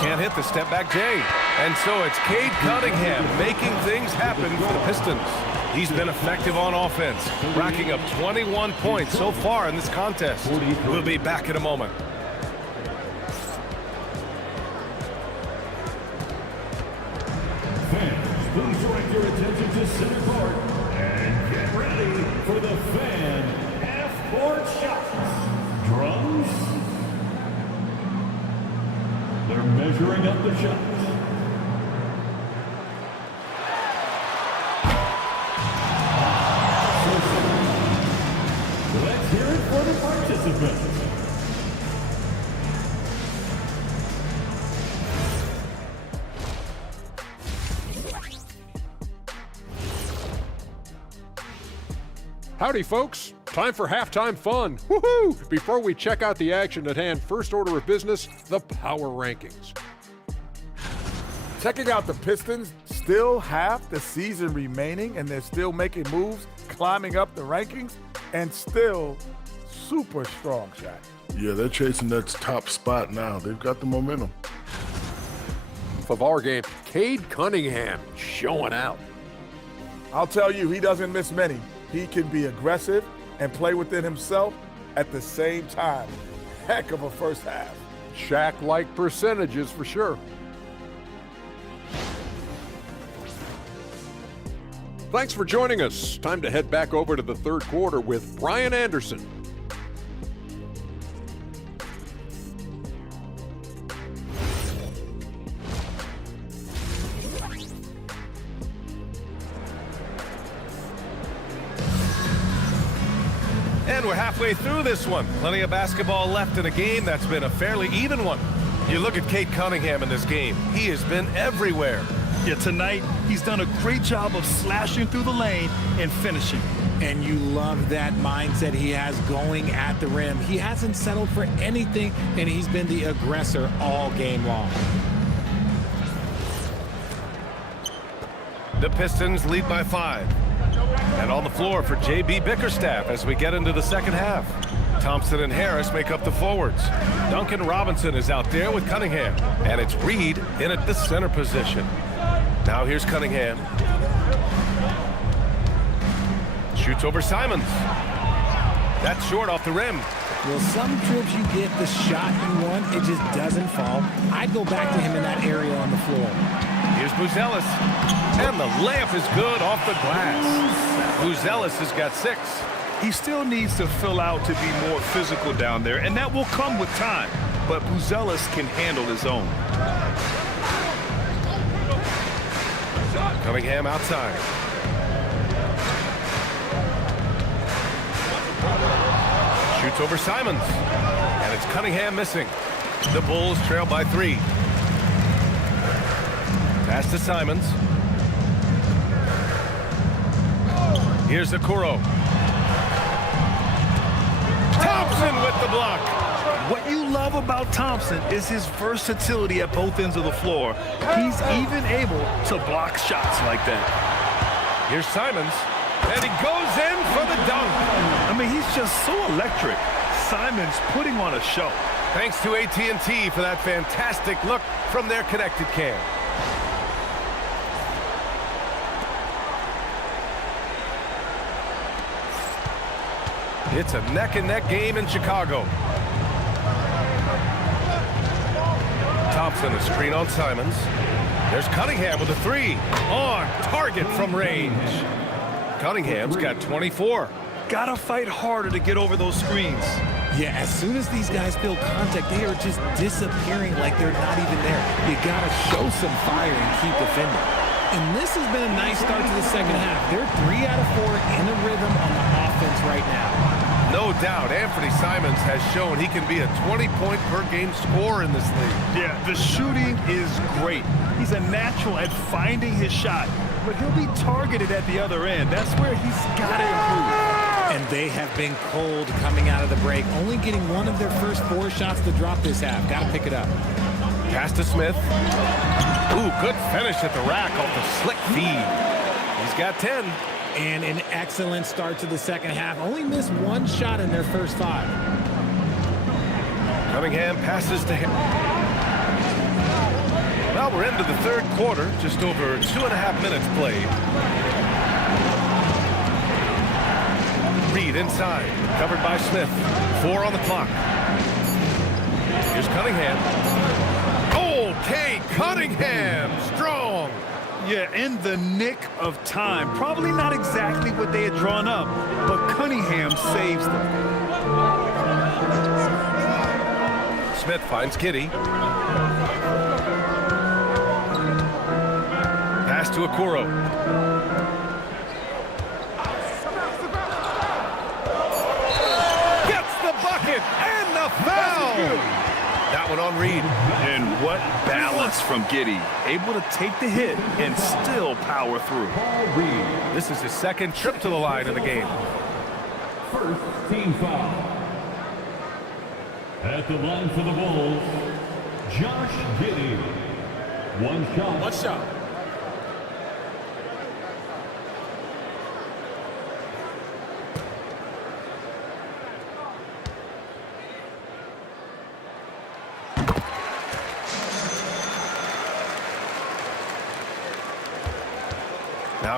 Can't hit the step back J. And so it's Cade Cunningham making things happen for the Pistons. He's been effective on offense, racking up 21 points so far in this contest. We'll be back in a moment. Fans, please direct your attention to center court and get ready for the fan half-court shots. Drums. They're measuring up the shots. Let's hear it for the participants. Howdy, folks. Time for halftime fun. Woohoo! Before we check out the action at hand, first order of business, the power rankings. Checking out the Pistons, still half the season remaining, and they're still making moves, climbing up the rankings, and still super strong, Shaq. Yeah, they're chasing that top spot now. They've got the momentum. Of our game, Cade Cunningham showing out. I'll tell you, he doesn't miss many. He can be aggressive and play within himself at the same time. Heck of a first half. Shaq-like percentages for sure. Thanks for joining us. Time to head back over to the third quarter with Brian Anderson. And we're halfway through this one. Plenty of basketball left in a game that's been a fairly even one. You look at Cade Cunningham in this game. He has been everywhere. Yeah, tonight, he's done a great job of slashing through the lane and finishing. And you love that mindset he has going at the rim. He hasn't settled for anything, and he's been the aggressor all game long. The Pistons lead by 5. And on the floor for J.B. Bickerstaff as we get into the second half. Thompson and Harris make up the forwards. Duncan Robinson is out there with Cunningham. And it's Reed in at the center position. Now here's Cunningham. Shoots over Simons. That's short off the rim. Well, some trips you get the shot you want, it just doesn't fall. I'd go back to him in that area on the floor. Here's Buzelis. And the layup is good off the glass. Buzelis has got 6. He still needs to fill out to be more physical down there, and that will come with time. But Buzelis can handle his own. Cunningham outside. Shoots over Simons. And it's Cunningham missing. The Bulls trail by 3. Pass to Simons. Here's Okoro. Thompson with the block. What you love about Thompson is his versatility at both ends of the floor. He's even able to block shots like that. Here's Simons. And he goes in for the dunk. I mean, he's just so electric. Simons putting on a show. Thanks to AT&T for that fantastic look from their connected cam. It's a neck-and-neck game in Chicago. Thompson, a screen on Simons. There's Cunningham with a 3. On target from range. Cunningham's got 24. Gotta fight harder to get over those screens. Yeah, as soon as these guys feel contact, they are just disappearing like they're not even there. You gotta show some fire and keep defending. And this has been a nice start to the second half. They're 3 out of 4 in a rhythm on the offense right now. No doubt, Anthony Simons has shown he can be a 20-point-per-game scorer in this league. Yeah, the shooting is great. He's a natural at finding his shot, but he'll be targeted at the other end. That's where he's got to improve. And they have been cold coming out of the break, only getting one of their first 4 shots to drop this half. Got to pick it up. Pass to Smith. Ooh, good finish at the rack off the slick feed. He's got 10. And an excellent start to the second half. Only missed 1 shot in their first 5. Cunningham passes to him. Well, we're into the third quarter. Just over 2.5 minutes played. Reed inside. Covered by Smith. 4 on the clock. Here's Cunningham. Oh, Cade Cunningham. Strong. Yeah, in the nick of time. Probably not exactly what they had drawn up, but Cunningham saves them. Smith finds Giddey. Pass to Okoro. Gets the bucket and the foul. That one on Reed. And what balance from Giddey. Able to take the hit and still power through. This is his second trip to the line in the game. First team foul. At the line for the Bulls, Josh Giddey. 1 shot. 1 shot.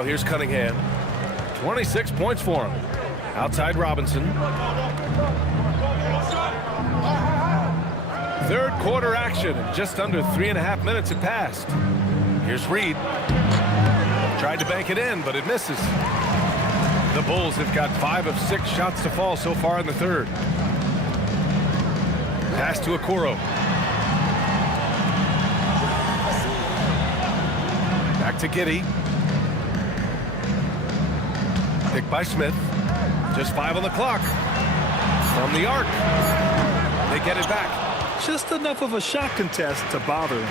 Now here's Cunningham. 26 points for him. Outside Robinson. Third quarter action, and just under 3.5 minutes have passed. Here's Reed. Tried to bank it in, but it misses. The Bulls have got 5 of 6 shots to fall so far in the third. Pass to Okoro. Back to Giddey. Picked by Smith. Just 5 on the clock. From the arc. They get it back. Just enough of a shot contest to bother him.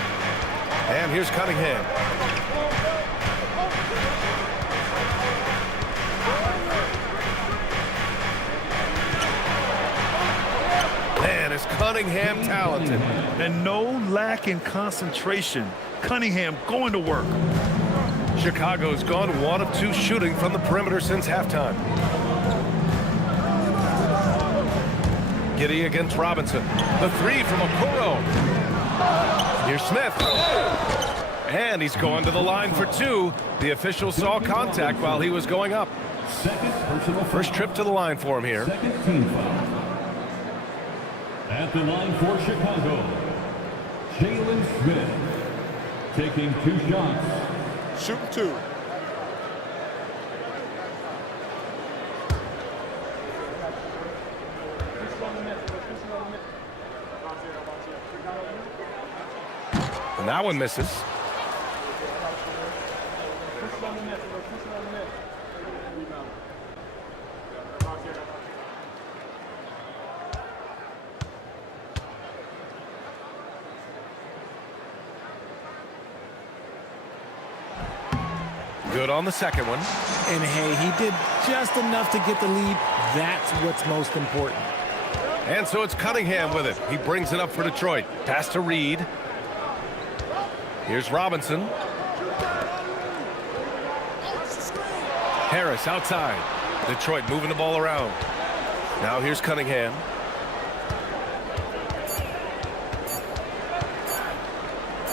And here's Cunningham. Man, is Cunningham talented. And no lack in concentration. Cunningham going to work. Chicago's gone 1 of 2 shooting from the perimeter since halftime. Giddey against Robinson. The 3 from Okoro. Here's Smith. And he's going to the line for 2. The official saw contact while he was going up. First trip to the line for him here. Second team foul. At the line for Chicago, Jalen Smith taking 2 shots. Shooting 2. And that one misses. Good on the second one. And hey, he did just enough to get the lead. That's what's most important. And so it's Cunningham with it. He brings it up for Detroit. Pass to Reed. Here's Robinson. Harris outside. Detroit moving the ball around. Now here's Cunningham.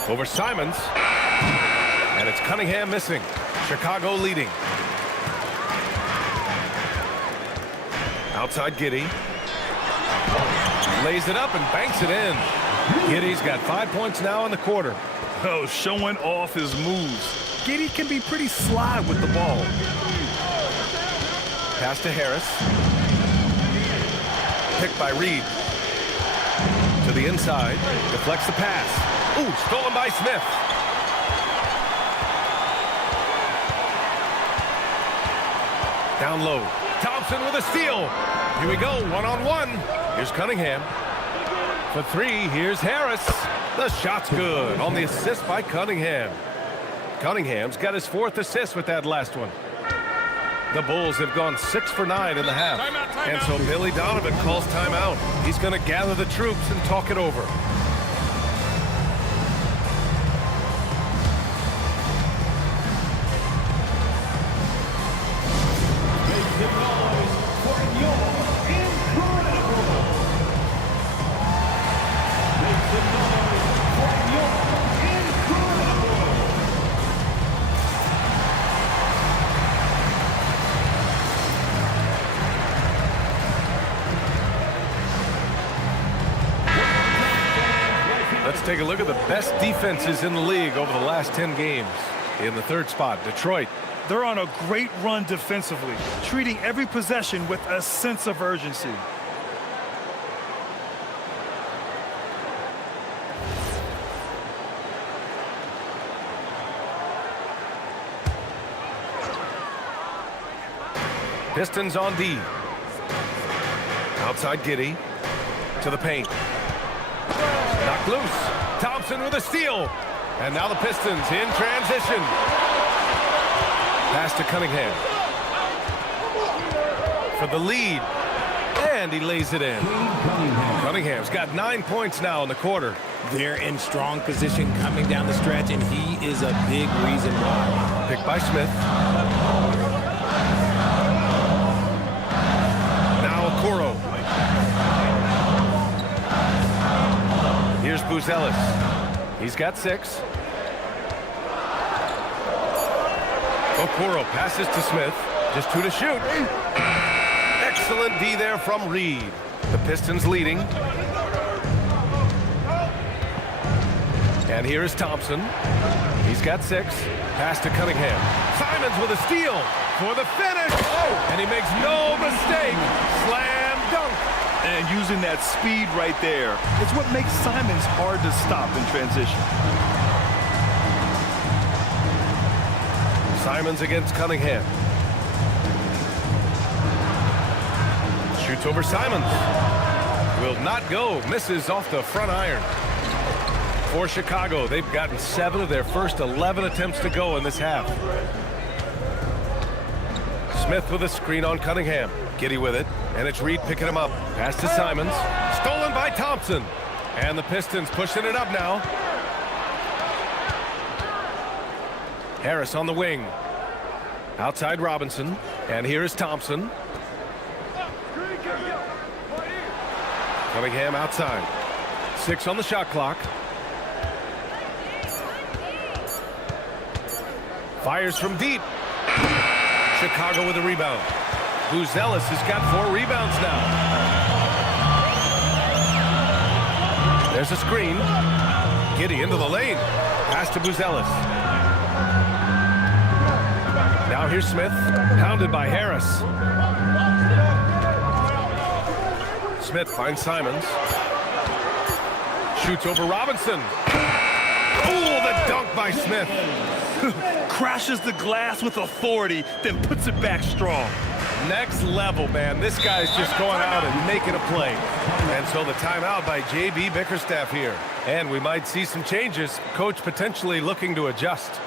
Over Simons. And it's Cunningham missing. Chicago leading. Outside Giddey. Lays it up and banks it in. Giddey's got 5 points now in the quarter. Oh, showing off his moves. Giddey can be pretty sly with the ball. Pass to Harris. Picked by Reed. To the inside. Deflects the pass. Ooh, stolen by Smith. Down low. Thompson with a steal. Here we go, 1-on-1. Here's Cunningham. For 3, here's Harris. The shot's good on the assist by Cunningham. Cunningham's got his 4th assist with that last one. The Bulls have gone 6 for 9 in the half. Timeout. And so Billy Donovan calls timeout. He's going to gather the troops and talk it over. Let's take a look at the best defenses in the league over the last 10 games. In the 3rd spot, Detroit. They're on a great run defensively, treating every possession with a sense of urgency. Pistons on D. Outside Giddey. To the paint. Knocked loose. Thompson with a steal. And now the Pistons in transition. Pass to Cunningham. For the lead. And he lays it in. Cunningham's got 9 points now in the quarter. They're in strong position coming down the stretch, and he is a big reason why. Picked by Smith. Now Okoro. Here's Buzelis. He's got 6. Okoro passes to Smith. Just 2 to shoot. Excellent D there from Reed. The Pistons leading. And here is Thompson. He's got 6. Pass to Cunningham. Simons with a steal for the finish. And he makes no mistake. Slam dunk. And using that speed right there, it's what makes Simons hard to stop in transition. Simons against Cunningham. Shoots over Simons. Will not go. Misses off the front iron. For Chicago, they've gotten 7 of their first 11 attempts to go in this half. Smith with a screen on Cunningham. Giddy with it, and it's Reed picking him up. Pass to Simons. Stolen by Thompson. And the Pistons pushing it up now. Harris on the wing. Outside Robinson. And here is Thompson. Cunningham outside. 6 on the shot clock. Fires from deep. Chicago with a rebound. Buzelis has got 4 rebounds now. There's a screen. Giddy into the lane. Pass to Buzelis. Now here's Smith. Pounded by Harris. Smith finds Simons. Shoots over Robinson. Oh, the dunk by Smith. Crashes the glass with authority, then puts it back strong. Next level, man. This guy's just going out and making a play. And so the timeout by J.B. Bickerstaff here. And we might see some changes. Coach potentially looking to adjust.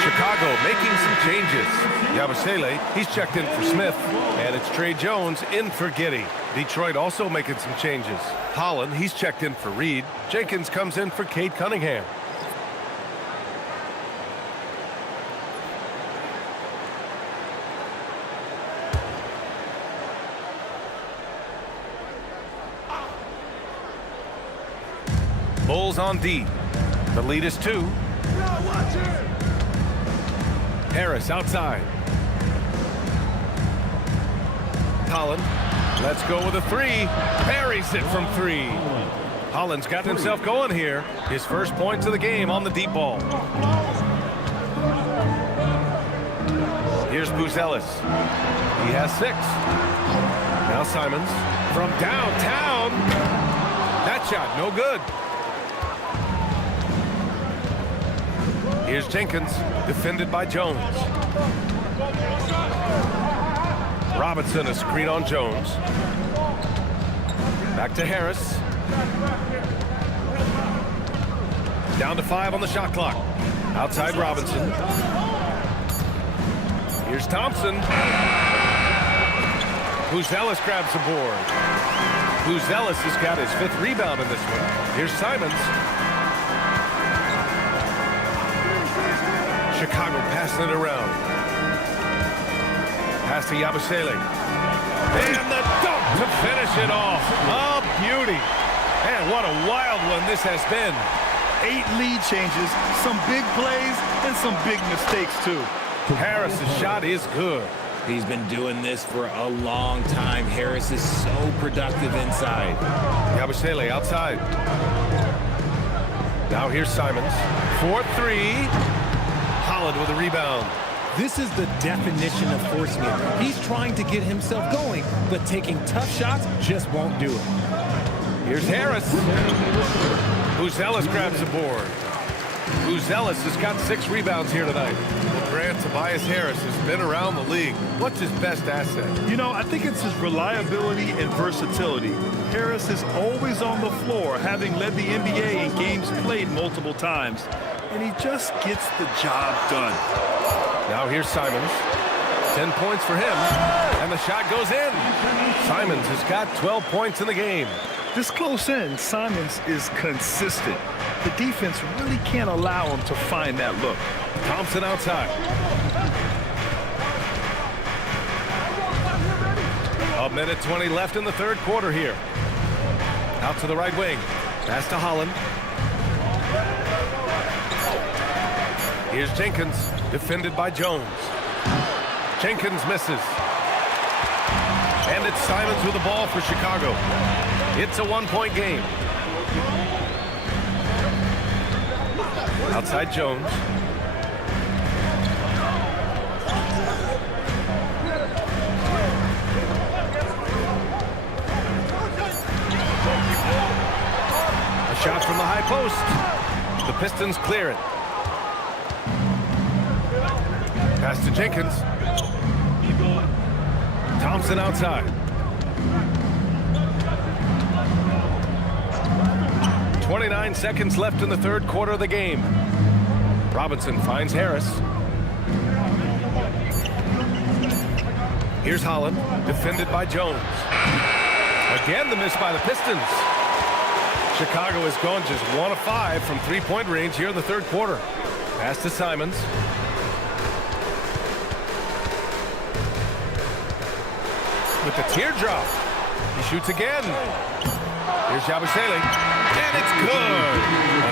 Chicago making some changes. Yabusele, he's checked in for Smith. And it's Trey Jones in for Giddy. Detroit also making some changes. Holland, he's checked in for Reed. Jenkins comes in for Cade Cunningham. Bulls on D. The lead is 2. Harris outside. Holland. Let's go with a 3. Buries it from 3. Holland's got himself going here. His first points of the game on the deep ball. Here's Buzelis. He has 6. Now Simons from downtown. That shot no good. Here's Jenkins, defended by Jones. Robinson, a screen on Jones. Back to Harris. Down to 5 on the shot clock. Outside Robinson. Here's Thompson. Buzelis grabs the board. Buzelis has got his 5th rebound in this one. Here's Simons. Chicago passing it around. Pass to Yabusele. And the dunk to finish it off. A beauty. And what a wild one this has been. 8 lead changes, some big plays, and some big mistakes, too. Harris's shot is good. He's been doing this for a long time. Harris is so productive inside. Yabusele outside. Now here's Simons. 4-3. Holland with a rebound. This is the definition of forcing it. He's trying to get himself going, but taking tough shots just won't do it. Here's Harris. Buzelis grabs the board. Buzelis has got 6 rebounds here tonight. Well, Grant, Tobias Harris has been around the league. What's his best asset? You know, I think it's his reliability and versatility. Harris is always on the floor, having led the NBA in games played multiple times. And he just gets the job done. Now here's Simons. 10 points for him. And the shot goes in. Simons has got 12 points in the game. This close in, Simons is consistent. The defense really can't allow him to find that look. Thompson outside. A minute 20 left in the 3rd quarter here. Out to the right wing. Pass to Holland. Here's Jenkins, defended by Jones. Jenkins misses. And it's Simons with the ball for Chicago. It's a one-point game. Outside Jones. A shot from the high post. The Pistons clear it. Pass to Jenkins. Thompson outside. 29 seconds left in the third quarter of the game. Robinson finds Harris. Here's Holland, defended by Jones. Again, the miss by the Pistons. Chicago has gone just 1 of 5 from three-point range here in the third quarter. Pass to Simons. With the teardrop. He shoots again. Here's Yabusele. And it's good.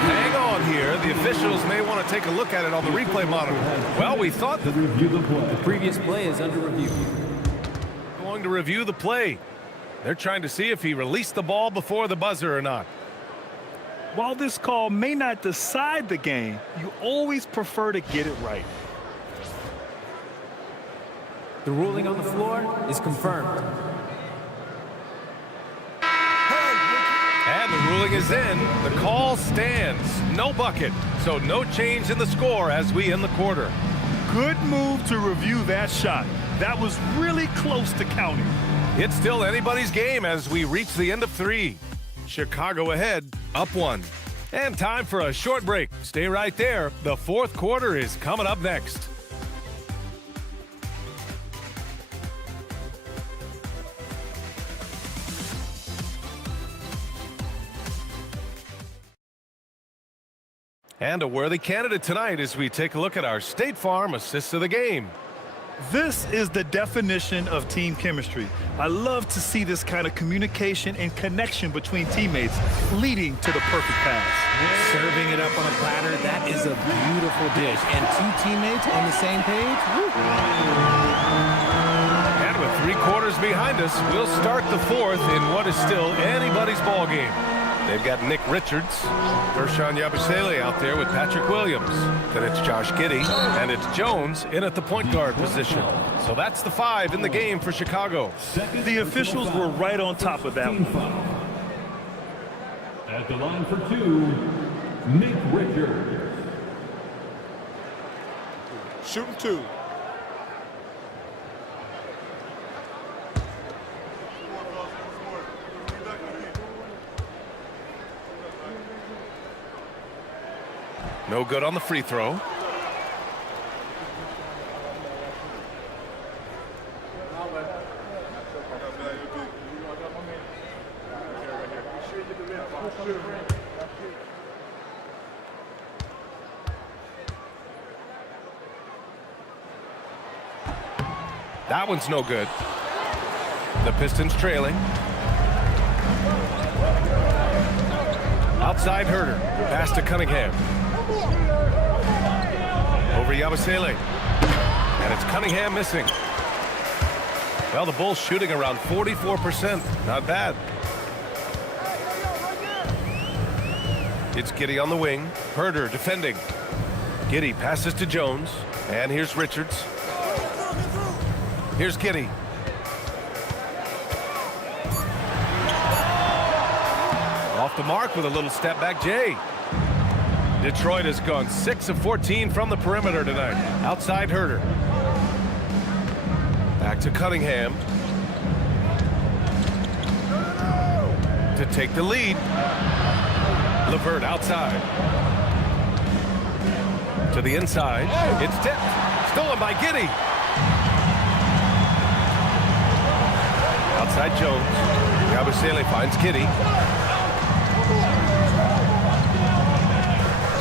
But hang on here. The officials may want to take a look at it on the replay monitor. Well, we thought that the previous play is under review. Going to review the play. They're trying to see if he released the ball before the buzzer or not. While this call may not decide the game, you always prefer to get it right. The ruling on the floor is confirmed. And the ruling is in. The call stands. No bucket. So no change in the score as we end the quarter. Good move to review that shot. That was really close to counting. It's still anybody's game as we reach the end of 3. Chicago ahead, up 1. And time for a short break. Stay right there. The fourth quarter is coming up next. And a worthy candidate tonight as we take a look at our State Farm Assist of the Game. This is the definition of team chemistry. I love to see this kind of communication and connection between teammates leading to the perfect pass. Serving it up on a platter, that is a beautiful dish. And 2 teammates on the same page. And with 3 quarters behind us, we'll start the fourth in what is still anybody's ball game. They've got Nick Richards, Ersan Yabusele out there with Patrick Williams. Then it's Josh Giddey, and it's Jones in at the point guard position. So that's the 5 in the game for Chicago. The officials were right on top of that one. At the line for 2, Nick Richards. Shooting 2. No good on the free throw. That one's no good. The Pistons trailing. Outside Herter. Pass to Cunningham. Over Yabusele. And it's Cunningham missing. Well, the Bulls shooting around 44%. Not bad. It's Giddey on the wing. Herter defending. Giddey passes to Jones. And here's Richards. Here's Giddey. Off the mark with a little step back Jay. Detroit has gone 6 of 14 from the perimeter tonight. Outside Herter. Back to Cunningham. To take the lead. LeVert outside. To the inside. It's tipped. Stolen by Giddey. Outside Jones. Yabusele finds Giddey.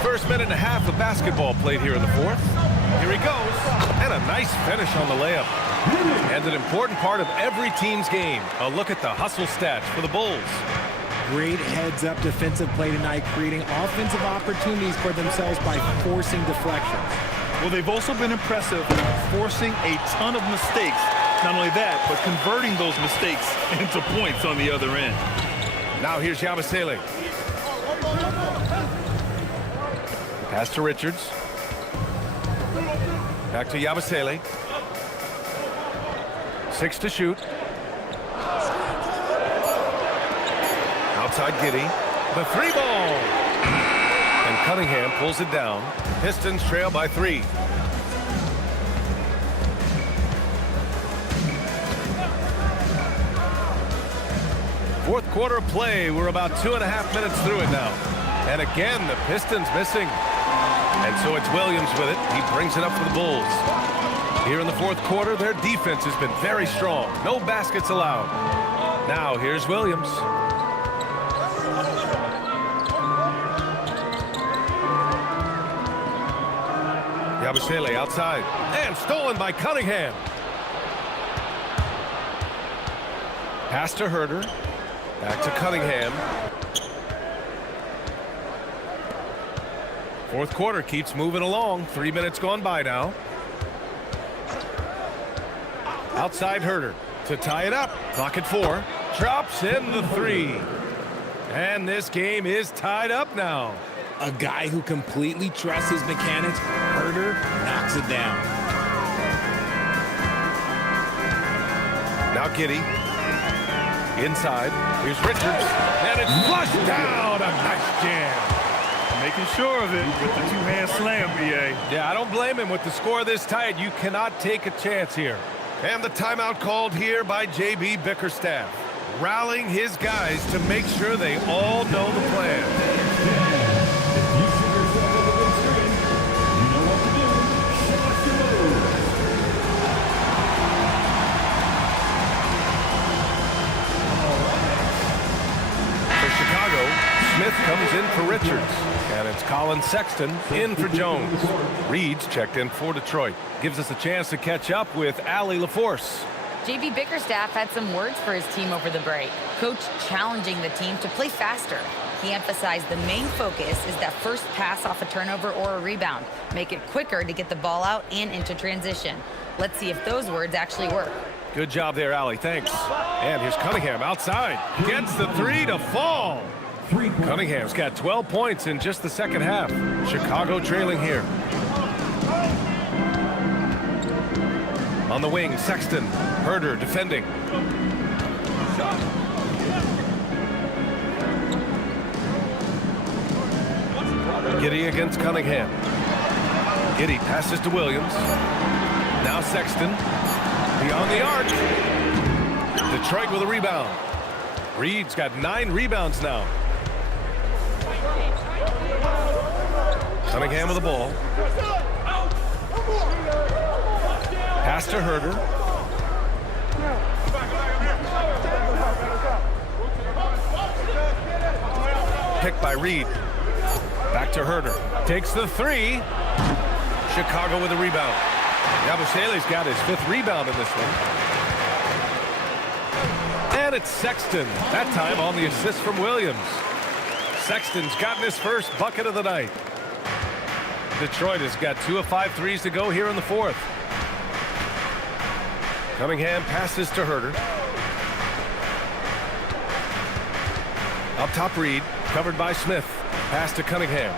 First minute and a half of basketball played here in the fourth. Here he goes. And a nice finish on the layup. And an important part of every team's game. A look at the hustle stats for the Bulls. great heads-up defensive play tonight, creating offensive opportunities for themselves by forcing deflections. Well, they've also been impressive, forcing a ton of mistakes. Not only that, but converting those mistakes into points on the other end. Now here's Yabusele. Pass to Richards. Back to Yabusele. 6 to shoot. Outside Giddey. The 3 ball. And Cunningham pulls it down. Pistons trail by 3. Fourth quarter play. We're about 2.5 minutes through it now. And again, the Pistons missing. And so it's Williams with it. He brings it up for the Bulls. Here in the fourth quarter, their defense has been very strong. No baskets allowed. Now here's Williams. Yabusele outside. And stolen by Cunningham. Pass to Herter. Back to Cunningham. Fourth quarter keeps moving along. 3 minutes gone by now. Outside Herter to tie it up. Clock at 4. Drops in the 3. And this game is tied up now. A guy who completely trusts his mechanics, Herter, knocks it down. Now Giddey. Inside. Here's Richards. And it's flushed down. A nice jam. Making sure of it with the two-hand slam, B.A. Yeah, I don't blame him. With the score this tight, you cannot take a chance here. And the timeout called here by J.B. Bickerstaff, rallying his guys to make sure they all know the plan. For Chicago, Smith comes in for Richards. And it's Colin Sexton in for Jones. Reed's checked in for Detroit. Gives us a chance to catch up with Allie LaForce. J.B. Bickerstaff had some words for his team over the break. Coach challenging the team to play faster. He emphasized the main focus is that first pass off a turnover or a rebound. Make it quicker to get the ball out and into transition. Let's see if those words actually work. Good job there, Allie. Thanks. And here's Cunningham outside. Gets the 3 to fall. Cunningham's got 12 points in just the second half. Chicago trailing here. On the wing, Sexton. Herter defending. Giddey against Cunningham. Giddey passes to Williams. Now Sexton. Beyond the arc. Detroit with a rebound. Reed's got 9 rebounds now. Cunningham with the ball. Pass to Herter. Picked by Reed. Back to Herter. Takes the 3. Chicago with a rebound. Yabusele's got his 5th rebound in this one. And it's Sexton. That time on the assist from Williams. Sexton's gotten his first bucket of the night. Detroit has got 2 of 5 threes to go here in the fourth. Cunningham passes to Herter. Up top Reed, covered by Smith. Pass to Cunningham.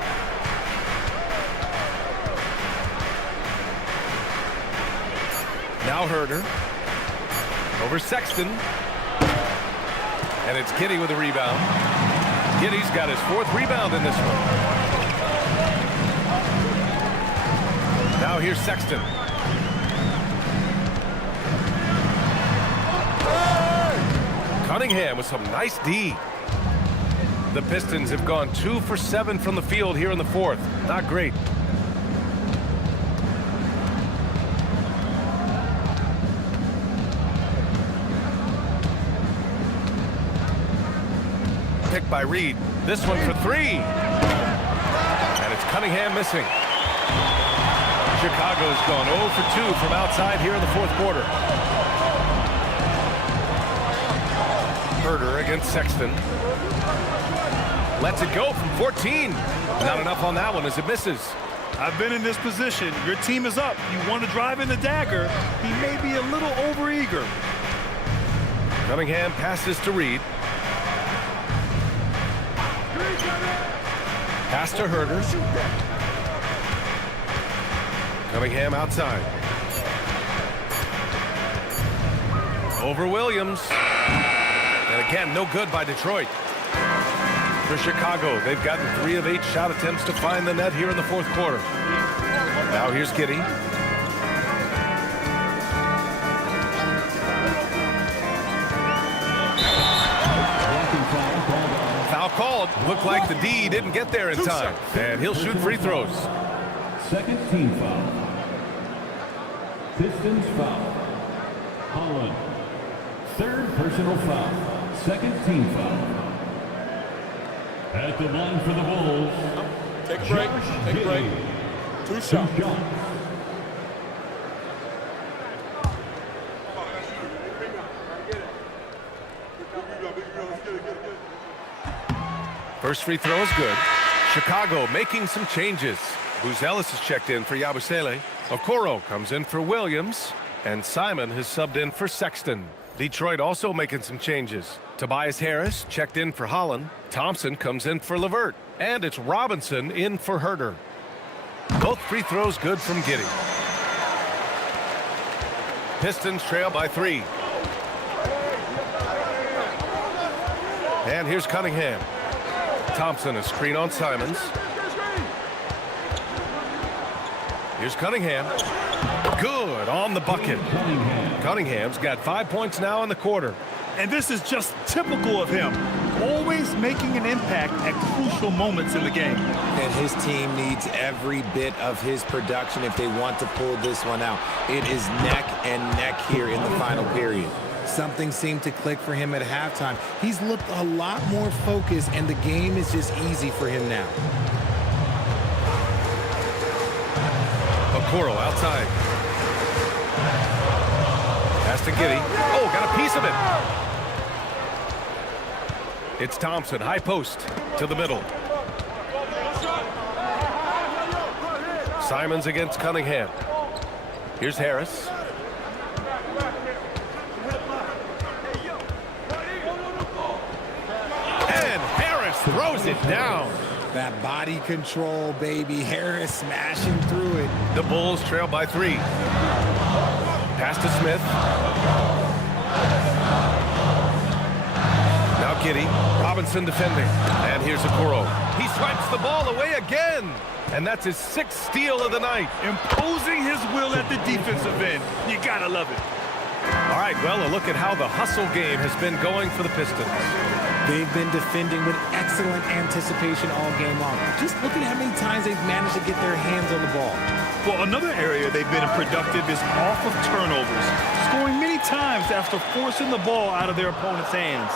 Now Herter. Over Sexton. And it's Giddey with a rebound. Giddey's got his 4th rebound in this one. Now here's Sexton. Cunningham with some nice D. The Pistons have gone 2 for 7 from the field here in the fourth. Not great. Picked by Reed. This one for 3. And it's Cunningham missing. Chicago's gone 0 for 2 from outside here in the fourth quarter. Herder against Sexton. Lets it go from 14. Not enough on that one as it misses. I've been in this position. Your team is up. You want to drive in the dagger. He may be a little overeager. Cunningham passes to Reed. Pass to Herder. Cunningham outside. Over Williams. And again, no good by Detroit. For Chicago, they've gotten 3 of 8 shot attempts to find the net here in the fourth quarter. Now here's Giddey. Foul called. Looked like the D didn't get there in time. And he'll shoot free throws. Second team foul. Pistons foul. Holland. Third personal foul. Second team foul. At the line for the Bulls. Take a break. Take a break. 2 shots. First free throw is good. Chicago making some changes. Buzelis is checked in for Yabusele. Okoro comes in for Williams. And Simon has subbed in for Sexton. Detroit also making some changes. Tobias Harris checked in for Holland. Thompson comes in for Levert. And it's Robinson in for Herder. Both free throws good from Giddey. Pistons trail by 3. And here's Cunningham. Thompson, a screen on Simons. Here's Cunningham. Good on the bucket. Cunningham's got 5 points now in the quarter. And this is just typical of him. Always making an impact at crucial moments in the game. And his team needs every bit of his production if they want to pull this one out. It is neck and neck here in the final period. Something seemed to click for him at halftime. He's looked a lot more focused, and the game is just easy for him now. Okoro outside. Pass to Giddey. Oh, got a piece of it. It's Thompson, high post to the middle. Simons against Cunningham. Here's Harris. And Harris throws it down. That body control, baby. Harris smashing through it. The Bulls trail by 3. Pass to Smith. Now Giddey. Robinson defending. And here's Okoro. He swipes the ball away again. And that's his 6th steal of the night. Imposing his will at the defensive end. You gotta love it. All right, well, a look at how the hustle game has been going for the Pistons. They've been defending with excellent anticipation all game long. Just look at how many times they've managed to get their hands on the ball. Well, another area they've been productive is off of turnovers, scoring many times after forcing the ball out of their opponent's hands.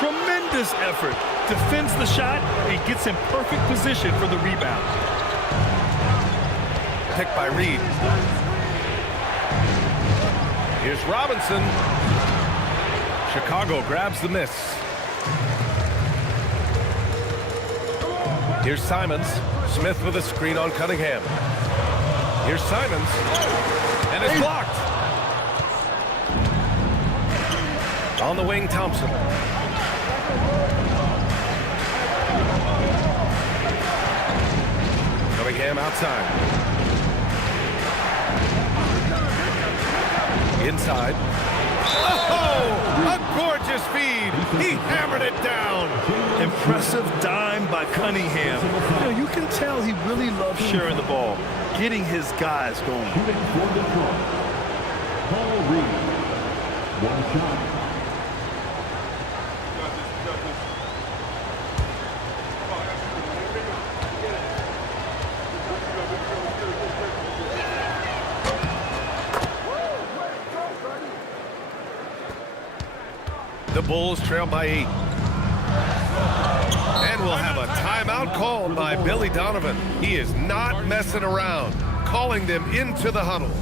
Tremendous effort. Defends the shot and gets in perfect position for the rebound. Picked by Reed. Here's Robinson. Chicago grabs the miss. Here's Simons. Smith with a screen on Cunningham. Here's Simons. And it's blocked. On the wing, Thompson. Cunningham outside. Inside. Oh, a gorgeous feed. He hammered it down. Impressive dime by Cunningham. You can tell he really loves sharing the ball, getting his guys going. Paul Reed. 1 shot. The Bulls trail by 8. And we'll have a timeout called by Billy Donovan. He is not messing around, calling them into the huddle.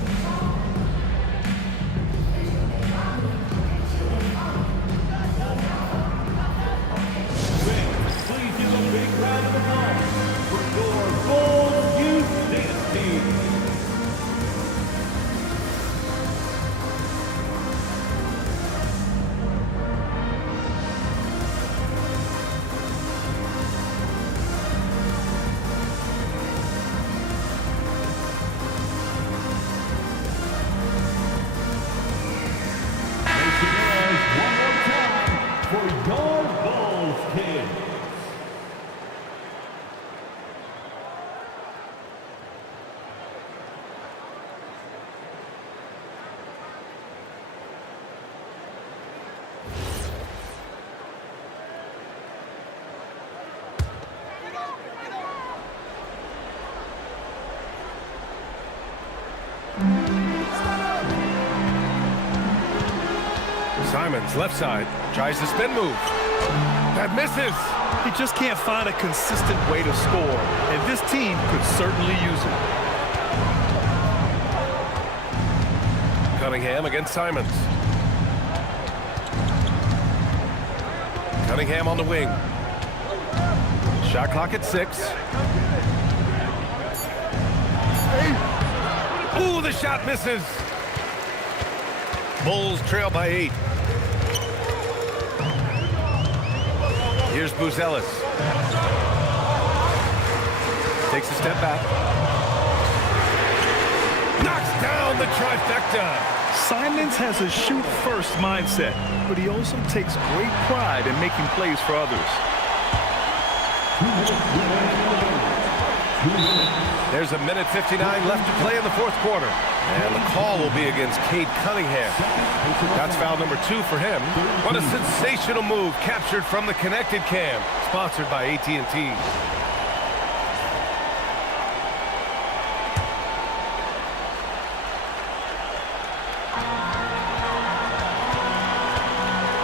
Simons, left side, tries the spin move. That misses. He just can't find a consistent way to score, and this team could certainly use it. Cunningham against Simons. Cunningham on the wing. Shot clock at 6. Ooh, the shot misses. Bulls trail by 8. Here's Buzelis. Takes a step back. Knocks down the trifecta. Simons has a shoot-first mindset, but he also takes great pride in making plays for others. There's a minute 59 left to play in the fourth quarter. And the call will be against Cade Cunningham. That's foul number 2 for him. What a sensational move captured from the connected cam. Sponsored by AT&T.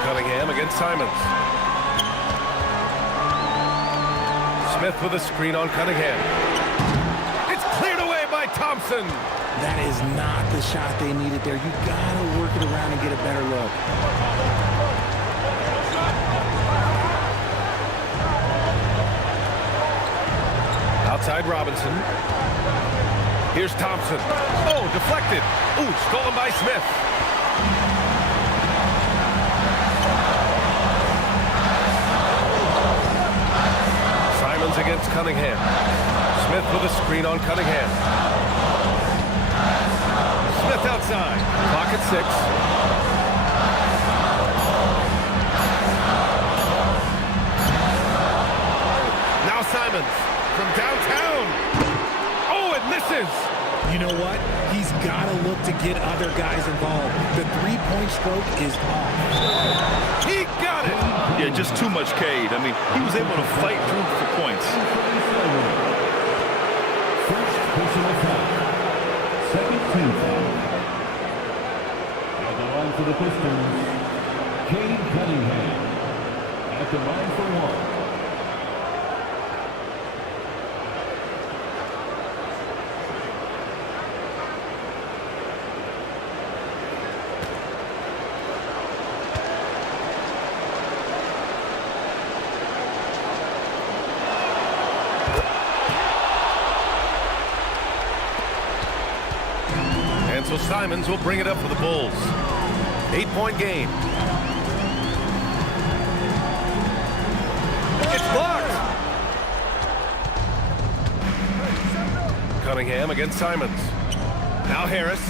Cunningham against Simons. Smith with a screen on Cunningham. It's cleared away by Thompson. That is not the shot they needed there. You gotta work it around and get a better look. Outside Robinson. Here's Thompson. Oh, deflected. Ooh, stolen by Smith. Simons against Cunningham. Smith with a screen on Cunningham. Smith outside. Clock at 6. Now Simons from downtown. Oh, it misses. You know what? He's got to look to get other guys involved. The three-point stroke is off. He got it. Yeah, just too much Cade. I mean, he was able to fight through for points. First personal foul. Second team foul. At the line for the Pistons, Cade Cunningham. At the line for 1. So Simons will bring it up for the Bulls. 8-point game. It's blocked. Cunningham against Simons. Now Harris.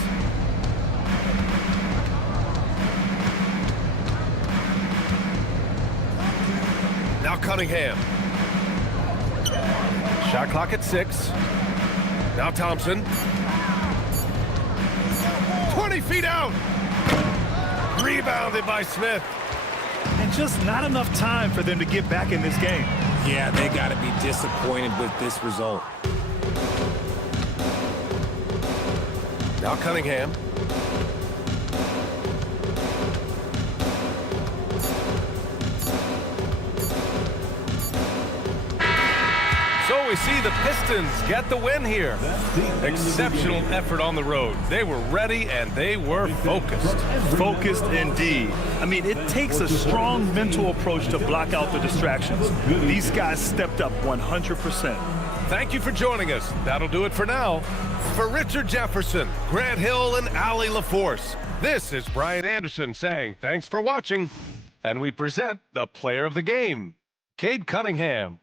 Now Cunningham. Shot clock at 6. Now Thompson. 20 feet out. Rebounded by Smith. And just not enough time for them to get back in this game. Yeah, they got to be disappointed with this result. Now Cunningham. So we see the Pistons get the win here. Exceptional effort on the road. They were ready and they were focused. Focused indeed. I mean, it takes a strong mental approach to block out the distractions. These guys stepped up 100%. Thank you for joining us. That'll do it for now. For Richard Jefferson, Grant Hill, and Allie LaForce, this is Brian Anderson saying thanks for watching. And we present the player of the game, Cade Cunningham.